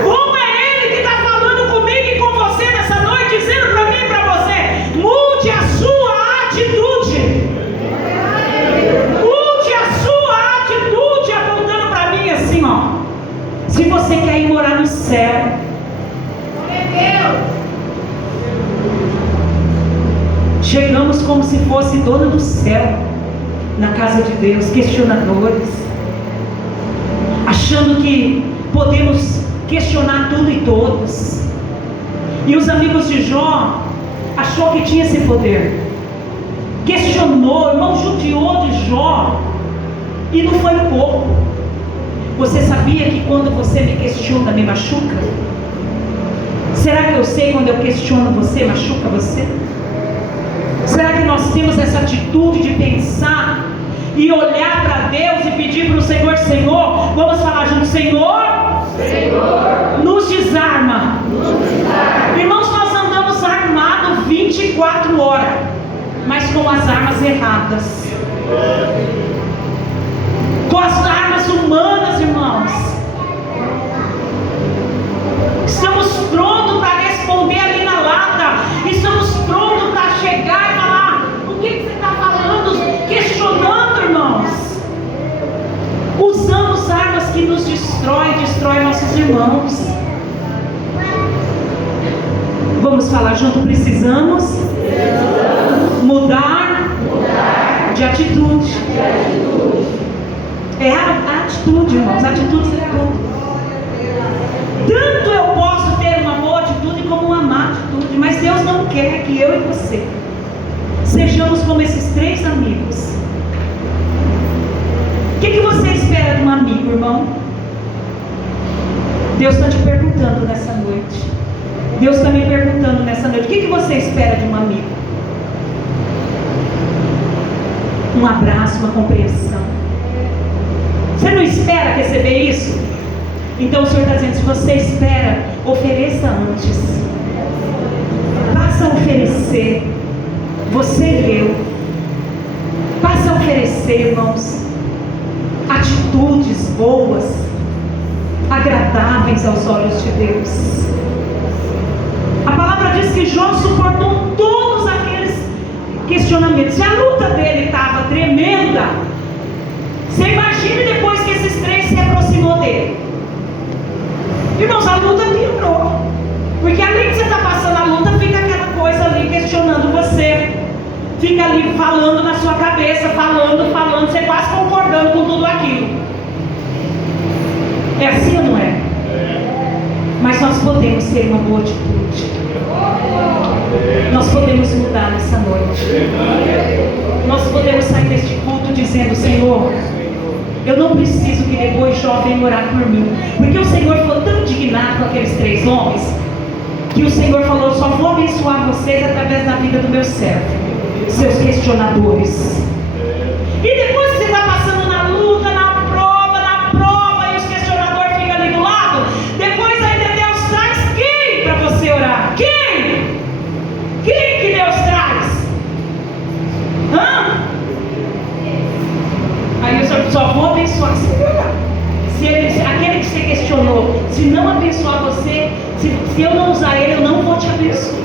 Bom é Ele que está falando comigo e com você nessa noite, dizendo para mim e para você: mude a sua atitude. Mude a sua atitude, apontando para mim assim, ó. Se você quer ir morar no céu, chegamos como se fosse dono do céu, na casa de Deus, questionadores, achando que podemos questionar tudo e todos. E os amigos de Jó achou que tinha esse poder, questionou, irmão, judiou de Jó, e não foi pouco. Você sabia que quando você me questiona, me machuca? Será que eu sei quando eu questiono você, machuca você? Será que nós temos essa atitude de pensar e olhar para Deus e pedir para o Senhor: Senhor, vamos falar junto, Senhor, nos desarma. Irmãos, nós andamos armados 24 horas, mas com as armas erradas, com as armas humanas, irmãos. Estamos prontos para responder ali na lata, estamos prontos para chegar e falar: o que você está falando? Questionando, irmãos. Usamos armas que nos destrói nossos irmãos. Vamos falar junto: precisamos mudar de atitude. É a atitude, irmãos. Atitude é tudo. Tanto eu posso ter uma boa atitude como uma má atitude, mas Deus não quer que eu e você sejamos como esses 3 amigos. O que você espera de um amigo, irmão? Deus está te perguntando nessa noite. Deus está me perguntando nessa noite: o que você espera de um amigo? Um abraço, uma compreensão. Você não espera receber isso? Então o Senhor está dizendo: se você espera, ofereça antes. Passa a oferecer. Você e eu. Passa a oferecer, irmãos, atitudes boas, agradáveis aos olhos de Deus. A palavra diz que Jó suportou todos aqueles questionamentos. Se a luta dele estava tremenda, você imagine depois que esses 3 se aproximou dele. Irmãos, a luta piorou, porque além de você estar passando a luta, fica aquela coisa ali questionando você, fica ali falando na sua cabeça, falando, você quase concordando com tudo aquilo. É assim ou não é? Mas nós podemos ter uma boa atitude. Nós podemos mudar nessa noite. Nós podemos sair deste culto dizendo: Senhor, eu não preciso que depois Jó venha orar por mim, porque o Senhor ficou tão indignado com aqueles 3 homens, que o Senhor falou: só vou abençoar vocês através da vida do meu servo, seus questionadores. E depois que você está passando na luta, na prova, e os questionadores ficam ali do lado, depois ainda Deus traz quem para você orar? Quem que Deus traz? Aí o Senhor: só vou abençoar se orar. Se aquele que você questionou, se não abençoar você, se eu não usar ele, eu não vou te abençoar.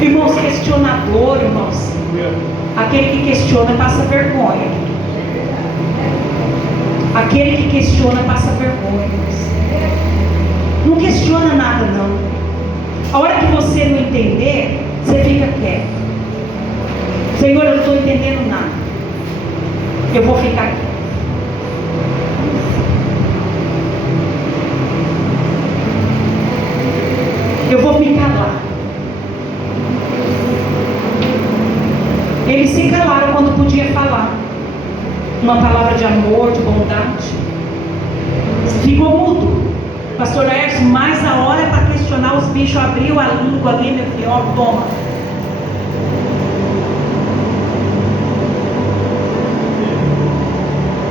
Irmãos, questionador, irmãos, aquele que questiona passa vergonha. Aquele que questiona passa vergonha. Não questiona nada, não. A hora que você não entender, você fica quieto. Senhor, eu não estou entendendo nada. Eu vou ficar aqui. uma palavra de amor, de bondade. Ficou mudo. Pastor Laércio, mais a hora para questionar os bichos, abriu a língua ali, meu filho, ó, toma.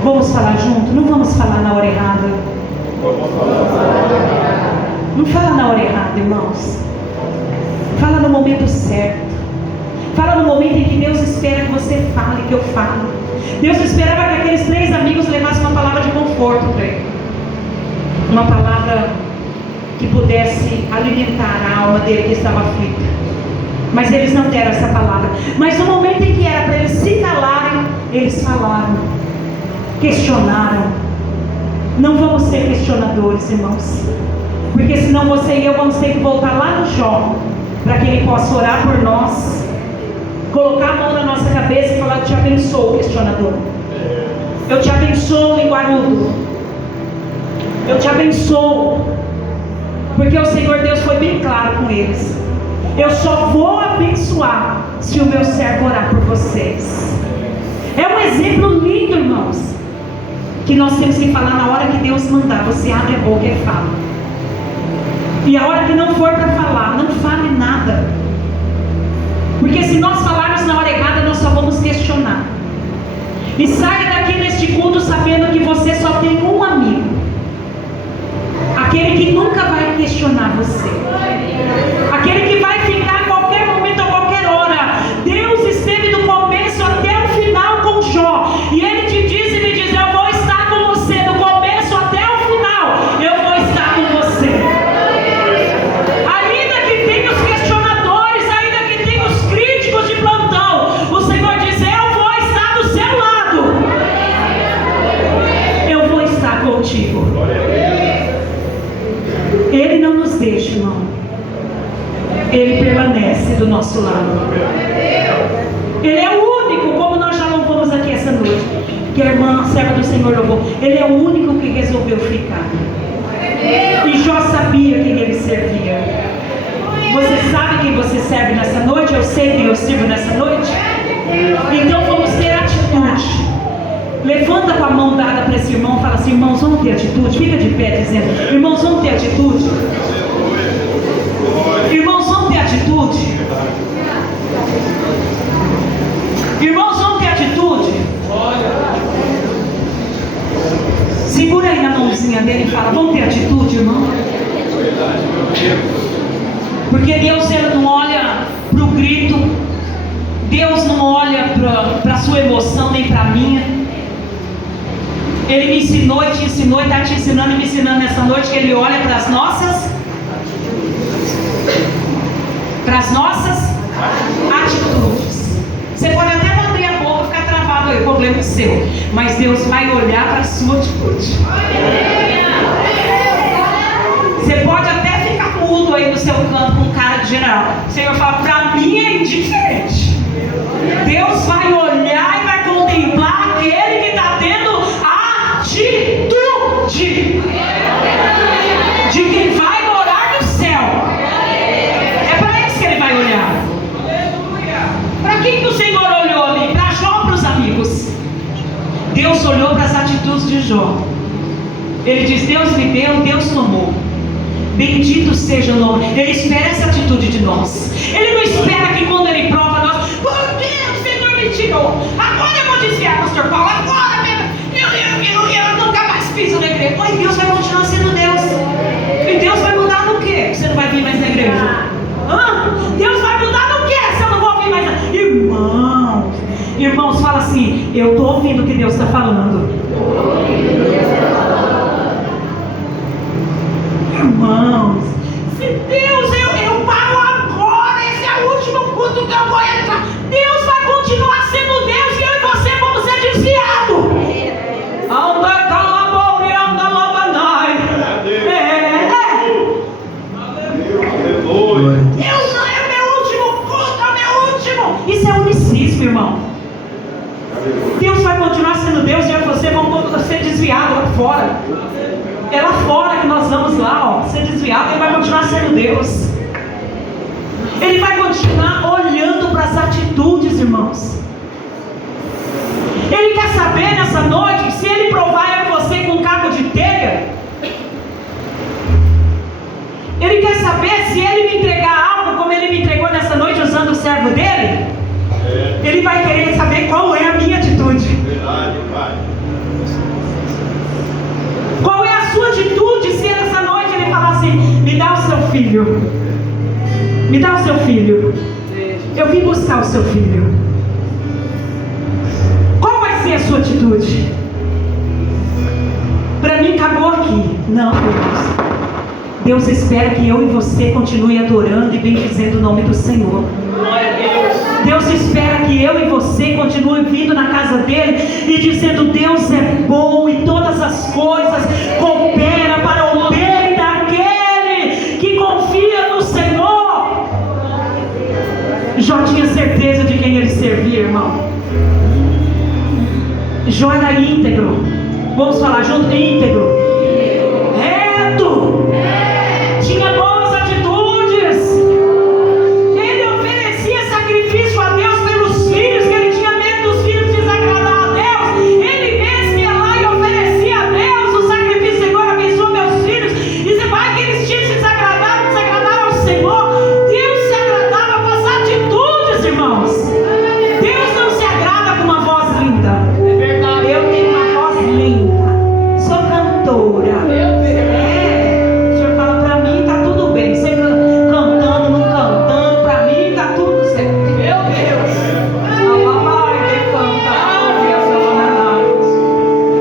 Vamos falar junto? Não vamos falar na hora errada. Não fala na hora errada, irmãos. Fala no momento certo. Fala no momento em que Deus espera que você fale, que eu fale. Deus esperava que aqueles 3 amigos levassem uma palavra de conforto para ele. Uma palavra que pudesse alimentar a alma dele que estava aflita. Mas eles não deram essa palavra. Mas no momento em que era para eles se calarem, eles falaram, questionaram. Não vamos ser questionadores, irmãos, porque senão você e eu vamos ter que voltar lá no Jó, para que ele possa orar por nós, colocar a mão na nossa cabeça e falar: eu te abençoo, questionador. Eu te abençoo, linguarudo. Eu te abençoo, porque o Senhor Deus foi bem claro com eles. Eu só vou abençoar se o meu servo orar por vocês. É um exemplo lindo, irmãos, que nós temos que falar na hora que Deus mandar. Você abre a boca e fala. E a hora que não for para falar, não fale nada, porque se nós falarmos na hora errada, nós só vamos questionar. E saia daqui neste culto sabendo que você só tem um amigo, aquele que nunca vai questionar você, aquele que vai ficar a qualquer momento, a qualquer hora. Deus esteve do começo até o final com Jó, e ele te diz e me diz: eu vou estar com você do começo até o final. Eu vou estar com você. Ainda que tenha os questionadores, ainda que tenha os críticos de plantão, o Senhor diz: eu vou estar do seu lado. Eu vou estar contigo. Ele não nos deixa, irmão. Ele permanece do nosso lado. Ele é o único, como nós já louvamos aqui essa noite, que a irmã, a serva do Senhor, louvou. Ele é o único que resolveu ficar. E Jó sabia quem ele servia. Você sabe quem você serve nessa noite? Eu sei quem eu sirvo nessa noite. Então vamos ter atitude. Levanta com a mão dada para esse irmão e fala assim: irmãos, vamos ter atitude. Fica de pé dizendo: irmãos, vamos ter atitude. Irmãos, vamos ter atitude. Irmãos, vamos ter atitude. Segura aí na mãozinha dele e fala: vamos ter atitude, irmão. Porque Deus, ele não olha para o grito. Deus não olha para a sua emoção nem para a minha. Ele me ensinou e te ensinou, e está te ensinando e me ensinando nessa noite, que Ele olha para as nossas atitudes. Você pode até não abrir a boca, ficar travado aí, o problema é seu, mas Deus vai olhar para a sua atitude. Você pode até ficar mudo aí no seu canto com cara de general. O Senhor fala: para mim é indiferente. Deus vai olhar e vai contemplar aquele que está tendo atitude de quem vai morar no céu. É para isso que ele vai olhar. Para quem que o Senhor olhou ali? Para Jó ou para os amigos? Deus olhou para as atitudes de Jó. Ele diz: Deus me deu, Deus tomou. Bendito seja o nome. Ele espera essa atitude de nós. Ele não espera que quando Ele prova nós: por Deus, o Senhor me tirou, agora eu vou desviar, pastor Paulo, agora mesmo. Eu nunca mais piso na igreja. Mas Deus vai continuar sendo Deus. E Deus vai mudar no quê? Você não vai vir mais na igreja? Deus vai mudar no quê? Você não vai vir mais na igreja? Irmãos, fala assim: eu estou ouvindo o que Deus está falando. Irmãos, se Deus, eu paro agora. Esse é o último culto que eu vou entrar. Deus vai continuar sendo Deus, e eu e você vamos ser desviados. É meu último culto, é meu último. Isso é unicismo, irmão. Deus vai continuar sendo Deus, e eu e você vamos ser desviados lá fora. É lá fora que nós vamos lá, ser desviado. Ele vai continuar sendo Deus. Ele vai continuar olhando para as atitudes, irmãos. Ele quer saber nessa noite, se Ele provar eu e você com um caco de telha, Ele quer saber se Ele me entregar algo como Ele me entregou nessa noite usando o servo dele. Ele vai querer saber qual é a minha atitude. Verdade, Pai. Qual é a sua atitude se nessa noite Ele falar assim: me dá o seu filho, me dá o seu filho, eu vim buscar o seu filho. Qual vai ser a sua atitude? Para mim acabou aqui. Não, Deus espera que eu e você continue adorando e bendizendo o nome do Senhor. Deus espera que eu e você continue vindo na casa dele e dizendo: Deus é bom e todas as coisas cooperam para o bem daquele que confia no Senhor. Jó tinha certeza de quem ele servia, irmão. Jó era íntegro. Vamos falar junto? Íntegro, reto, tinha boas atitudes. Ele oferecia sacrifício a Deus pelos filhos, que ele tinha medo dos filhos desagradar a Deus. Ele mesmo ia lá e oferecia a Deus o sacrifício: Senhor, abençoa meus filhos. E se vai que eles tinham se desagradaram ao Senhor. Deus se agradava com as atitudes, irmãos. Deus não se agrada com uma voz linda. É verdade. Eu tenho uma voz linda, sou cantora. O Senhor fala: pra mim tá tudo bem. Você cantando, não cantando, pra mim tá tudo certo. Meu Deus.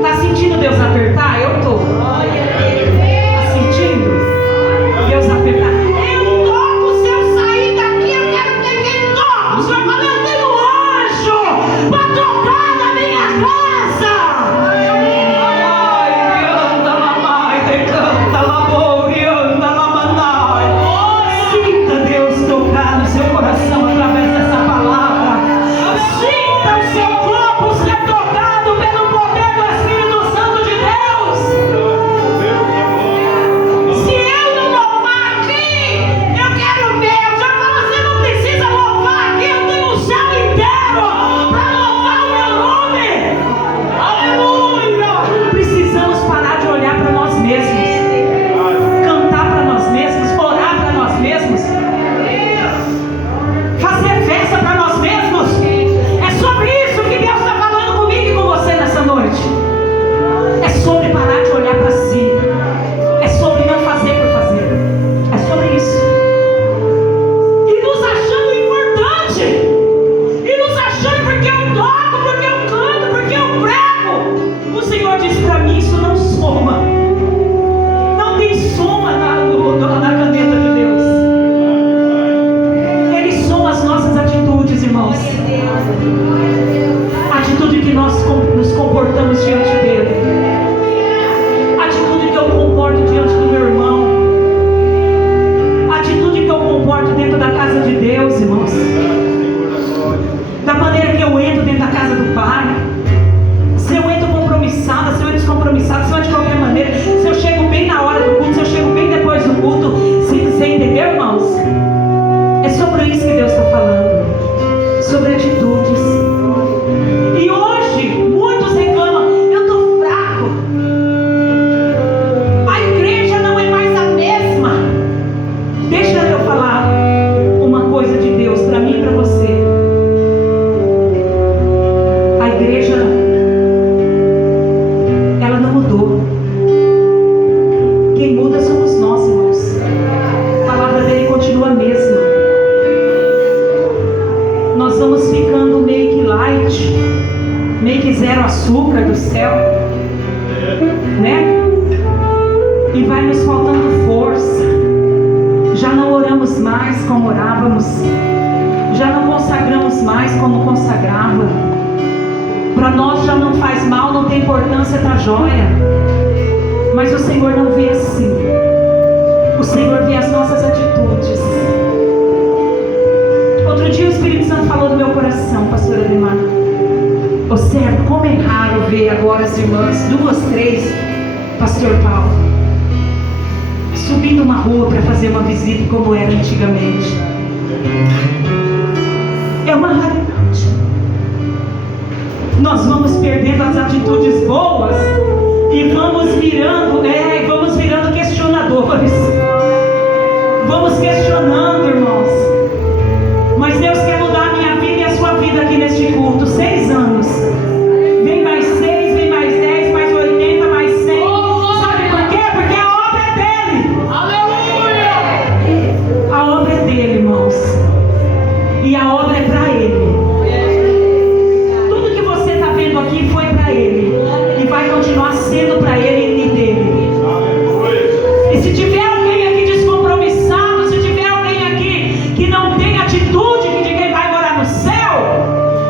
Tá sentindo Deus apertar? Eu tô. Tá sentindo Deus apertar? Eu toco, se eu sair daqui, eu quero ter quem toca. O Senhor fala: eu tenho anjo pra tocar na minha casa. Sinta Deus tocar no seu coração através dessa palavra. Sinta o seu corpo ser tocado pelo poder do Espírito Santo de Deus. Se eu não louvar aqui, eu quero ver. O Senhor fala: você não precisa louvar aqui, eu tenho o céu inteiro para louvar o meu nome. Aleluia! Precisamos parar de olhar para nós mesmos, cantar para nós mesmos, orar para nós mesmos, fazer festa para nós mesmos. É sobre isso que Deus está falando comigo e com você nessa noite. É sobre parar de olhar para si. É sobre não fazer por fazer. É sobre isso. E nos achando importante. E nos achando porque eu toco, porque eu canto, porque eu prego. O Senhor diz para mim: isso não soma. Não tem soma na caneta de Deus. Ele soma as nossas atitudes, irmãos. A atitude que nós nos comportamos diante dele. A atitude que eu comporto diante do meu irmão. A atitude que eu comporto dentro da casa de Deus, irmãos. Da maneira que eu entro dentro da casa do Pai. Se eu entro compromissada, se eu entro descompromissada, se eu entro de qualquer maneira, se eu chego bem na hora do culto, se eu chego bem depois do culto. Você entendeu, irmãos? É sobre isso que Deus está falando. Sobre atitudes. E hoje, muitos reclamam: eu estou fraco. A igreja não é mais a mesma. Deixa eu falar uma coisa de Deus para mim e para você. A igreja, ela não mudou. Quem muda somos nós, irmãos. A palavra dele continua a mesma. Nós vamos ficando meio que light, meio que zero açúcar do céu, né? E vai nos faltando força. Já não oramos mais como orávamos. Já não consagramos mais como consagrava. Para nós já não faz mal, não tem importância da joia. Mas o Senhor não vê assim. O Senhor vê as nossas atitudes. Outro dia o Espírito Santo falou do meu coração, pastora Ademar. Observe como é raro ver agora as irmãs, 2, 3, pastor Paulo, subindo uma rua para fazer uma visita como era antigamente. É uma raridade. nós vamos perdendo as atitudes boas e vamos virando questionadores. Vamos questionando, irmãos. Mas Deus quer mudar a minha vida e a sua vida aqui neste culto. 6 anos. Vem mais 6, vem mais 10, mais 80, mais 100. Sabe por quê? Porque a obra é dele. Aleluia! A obra é dele, irmãos. E a obra é para ele. Tudo que você está vendo aqui foi para ele. E vai continuar sendo para ele e dele. E se tiver alguém aqui descompromissado, se tiver alguém aqui que não tem atitude de quem vai morar no céu,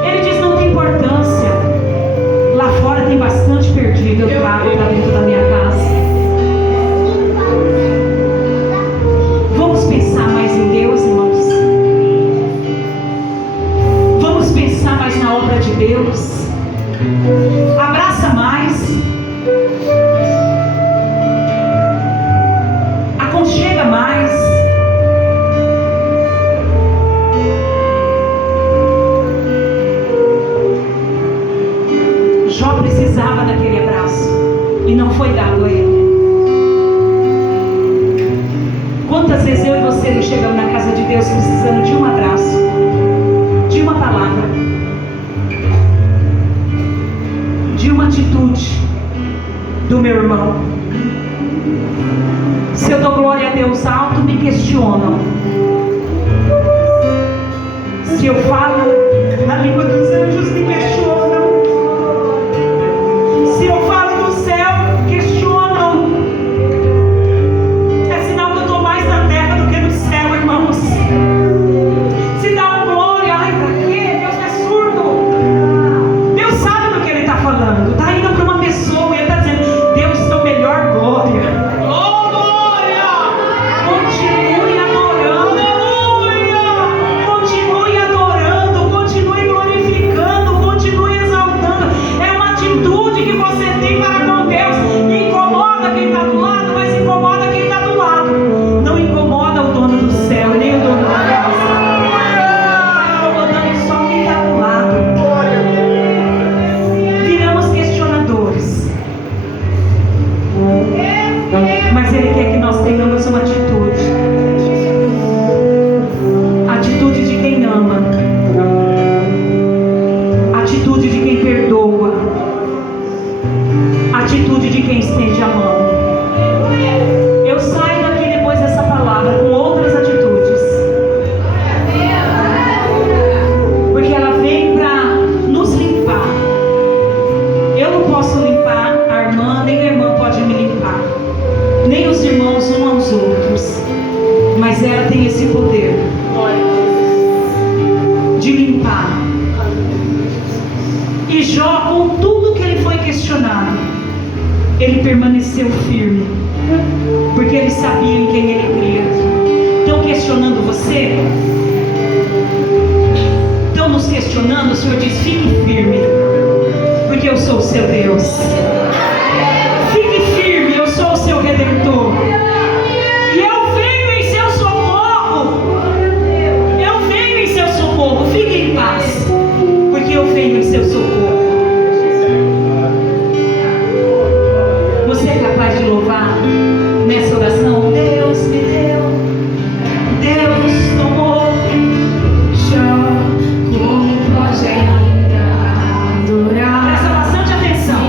ele diz: não tem importância. Lá fora tem bastante perdido, eu trago para dentro da minha casa. Vamos pensar mais em Deus, irmãos. Vamos pensar mais na obra de Deus. Abraça mais. Aconchega mais. Jó precisava daquele abraço e não foi dado a ele. Quantas vezes eu e você não chegamos na casa de Deus precisando de um abraço, de uma palavra, de uma atitude do meu irmão? Se eu dou glória a Deus alto, me questionam. Se eu falo na língua dos anjos, me questionam. Se eu falo do céu, questionam. É sinal que eu estou mais na terra do que no céu, irmãos. Se dá um glória, ai, pra quê? Deus é surdo. Deus sabe do que ele está falando. Está indo para uma pessoa e ele está dizendo: Deus, seu melhor glória. Continue adorando, continue glorificando, continue exaltando. É uma atitude que você tem para com Deus. Incomoda quem está do lado, mas incomoda quem está do lado. Não incomoda o dono do céu, nem o dono da casa. Está incomodando só quem está do lado. Viramos questionadores. Mas Ele quer que nós tenhamos uma atitude. Atitude de quem ama. Atitude de quem perdoa. Atitude de quem estende a mão. Eu saio daqui depois dessa palavra com outras atitudes. Porque ela vem para nos limpar. Eu não posso limpar a irmã, nem a irmã pode me limpar. Nem os irmãos uns aos outros. Mas ela tem esse poder de limpar. E Jó, com tudo que ele foi questionado, ele permaneceu firme, porque ele sabia em quem ele cria. Estão questionando você? Estão nos questionando? O Senhor diz: fique firme, porque eu sou o seu Deus. Fique firme, eu sou o seu Redentor. E eu venho em seu socorro. Eu venho em seu socorro. Fique em paz, porque eu venho em seu socorro. Você é capaz de louvar nessa oração? Deus me deu, Deus tomou. Jó, como pode ainda adorar? Presta bastante atenção.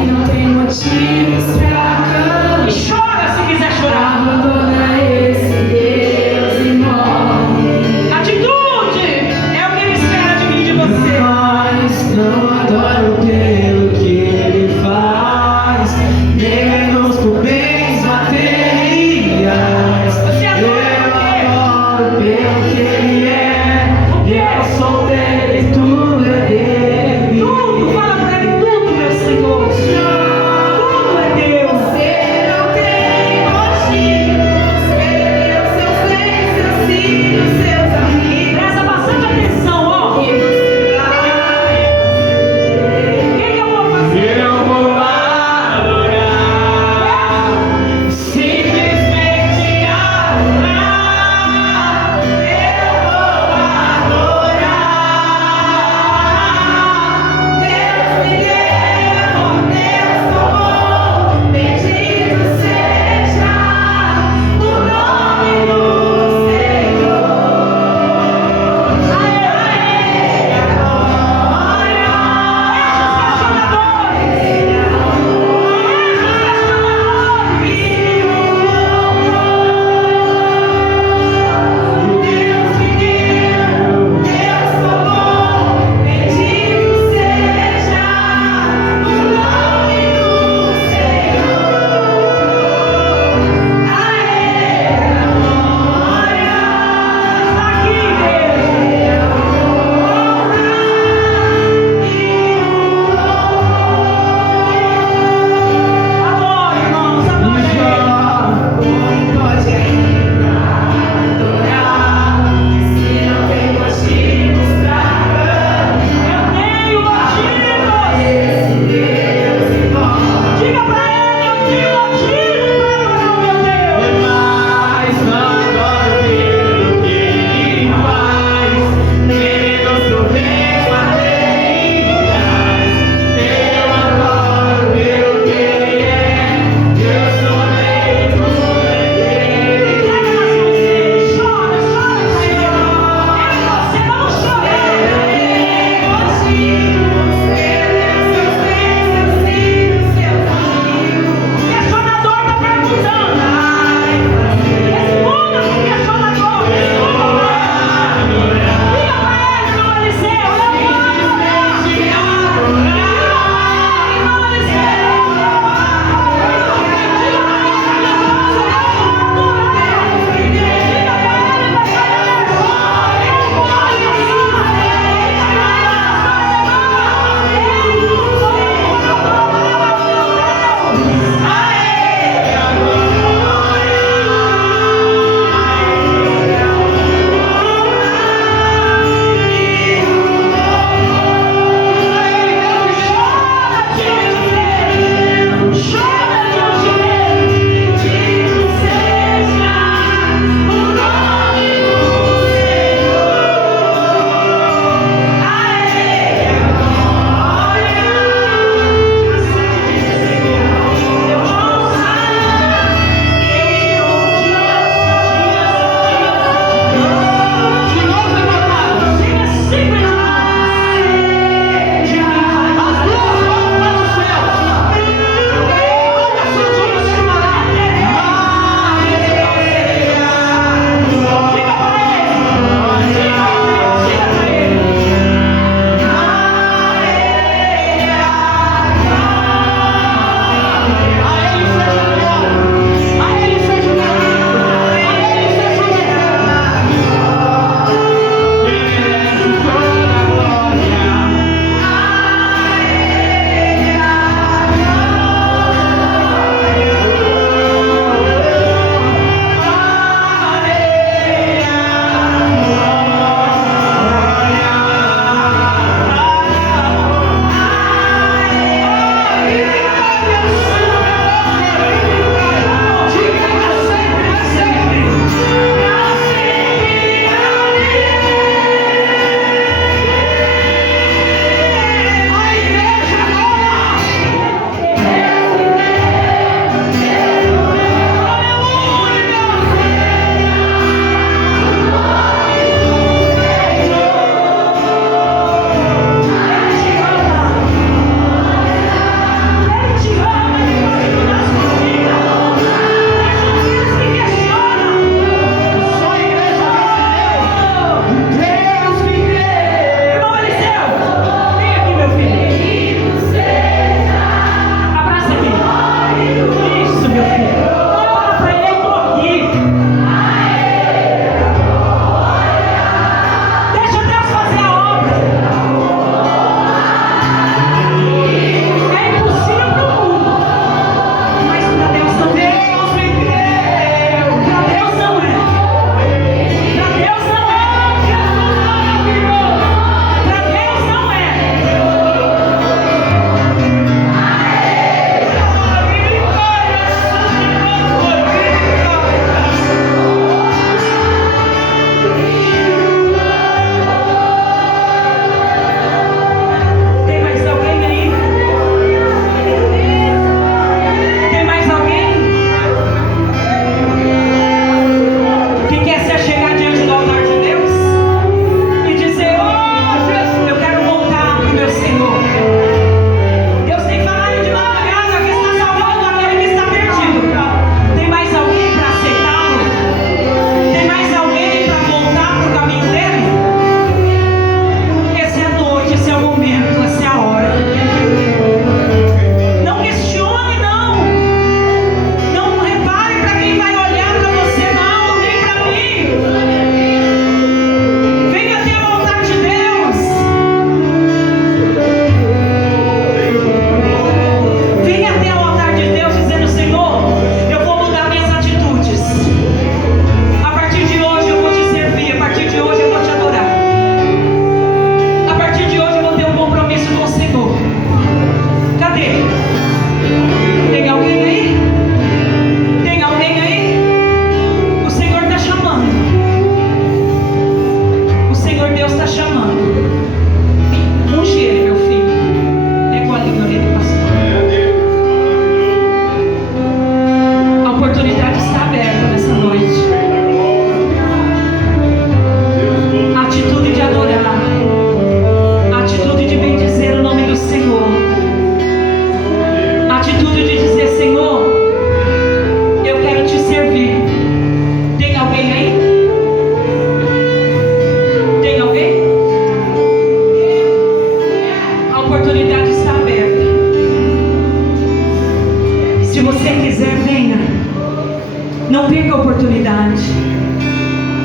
Não perca a oportunidade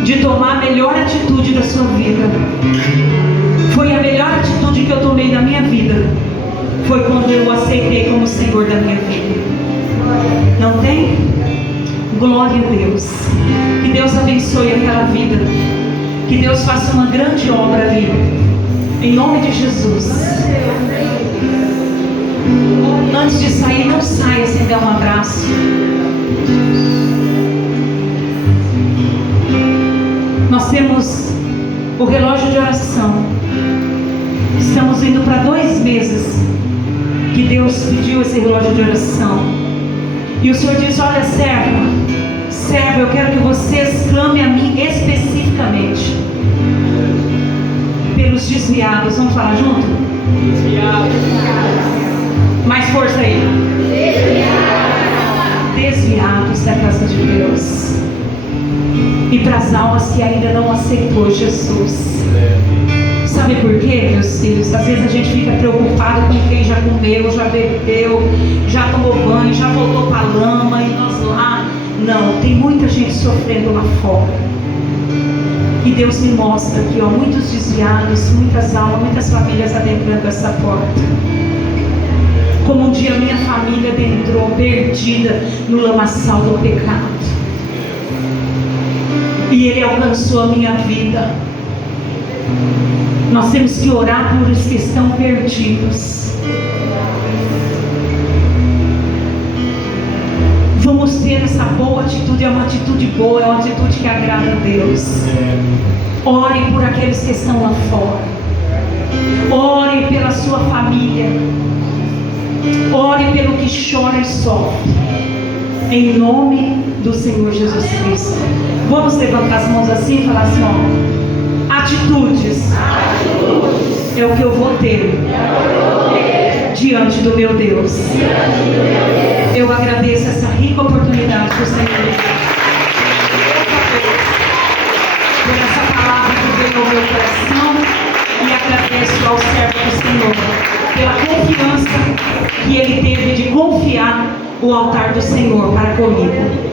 de tomar a melhor atitude da sua vida. Foi a melhor atitude que eu tomei na minha vida. Foi quando eu o aceitei como Senhor da minha vida. Não tem? Glória a Deus. Que Deus abençoe aquela vida. Que Deus faça uma grande obra ali. Em nome de Jesus. Antes de sair, não saia sem dar um abraço. Nós temos o relógio de oração. Estamos indo para 2 meses que Deus pediu esse relógio de oração. E o Senhor diz: olha, servo, eu quero que vocês clamem a mim especificamente pelos desviados. Vamos falar junto? Desviados. Mais força aí. Desviados da casa de Deus. E para as almas que ainda não aceitou Jesus. Sabe por quê, meus filhos? Às vezes a gente fica preocupado com quem já comeu, já bebeu, já tomou banho, já voltou para a lama e nós lá. Não, tem muita gente sofrendo lá fora. E Deus me mostra aqui, ó, muitos desviados, muitas almas, muitas famílias adentrando essa porta. Como um dia minha família adentrou perdida no lamaçal do pecado. E Ele alcançou a minha vida. Nós temos que orar por os que estão perdidos. Vamos ter essa boa atitude. É uma atitude boa, é uma atitude que agrada a Deus. Ore por aqueles que estão lá fora. Ore pela sua família. Ore pelo que chora e sofre. Em nome do Senhor Jesus Cristo. Vamos levantar as mãos assim e falar assim, ó. Atitudes é o que eu vou ter diante do meu Deus. Eu agradeço essa rica oportunidade que o Senhor me deu. Por essa palavra que veio ao meu coração. E agradeço ao servo do Senhor pela confiança que ele teve de confiar o altar do Senhor para comigo.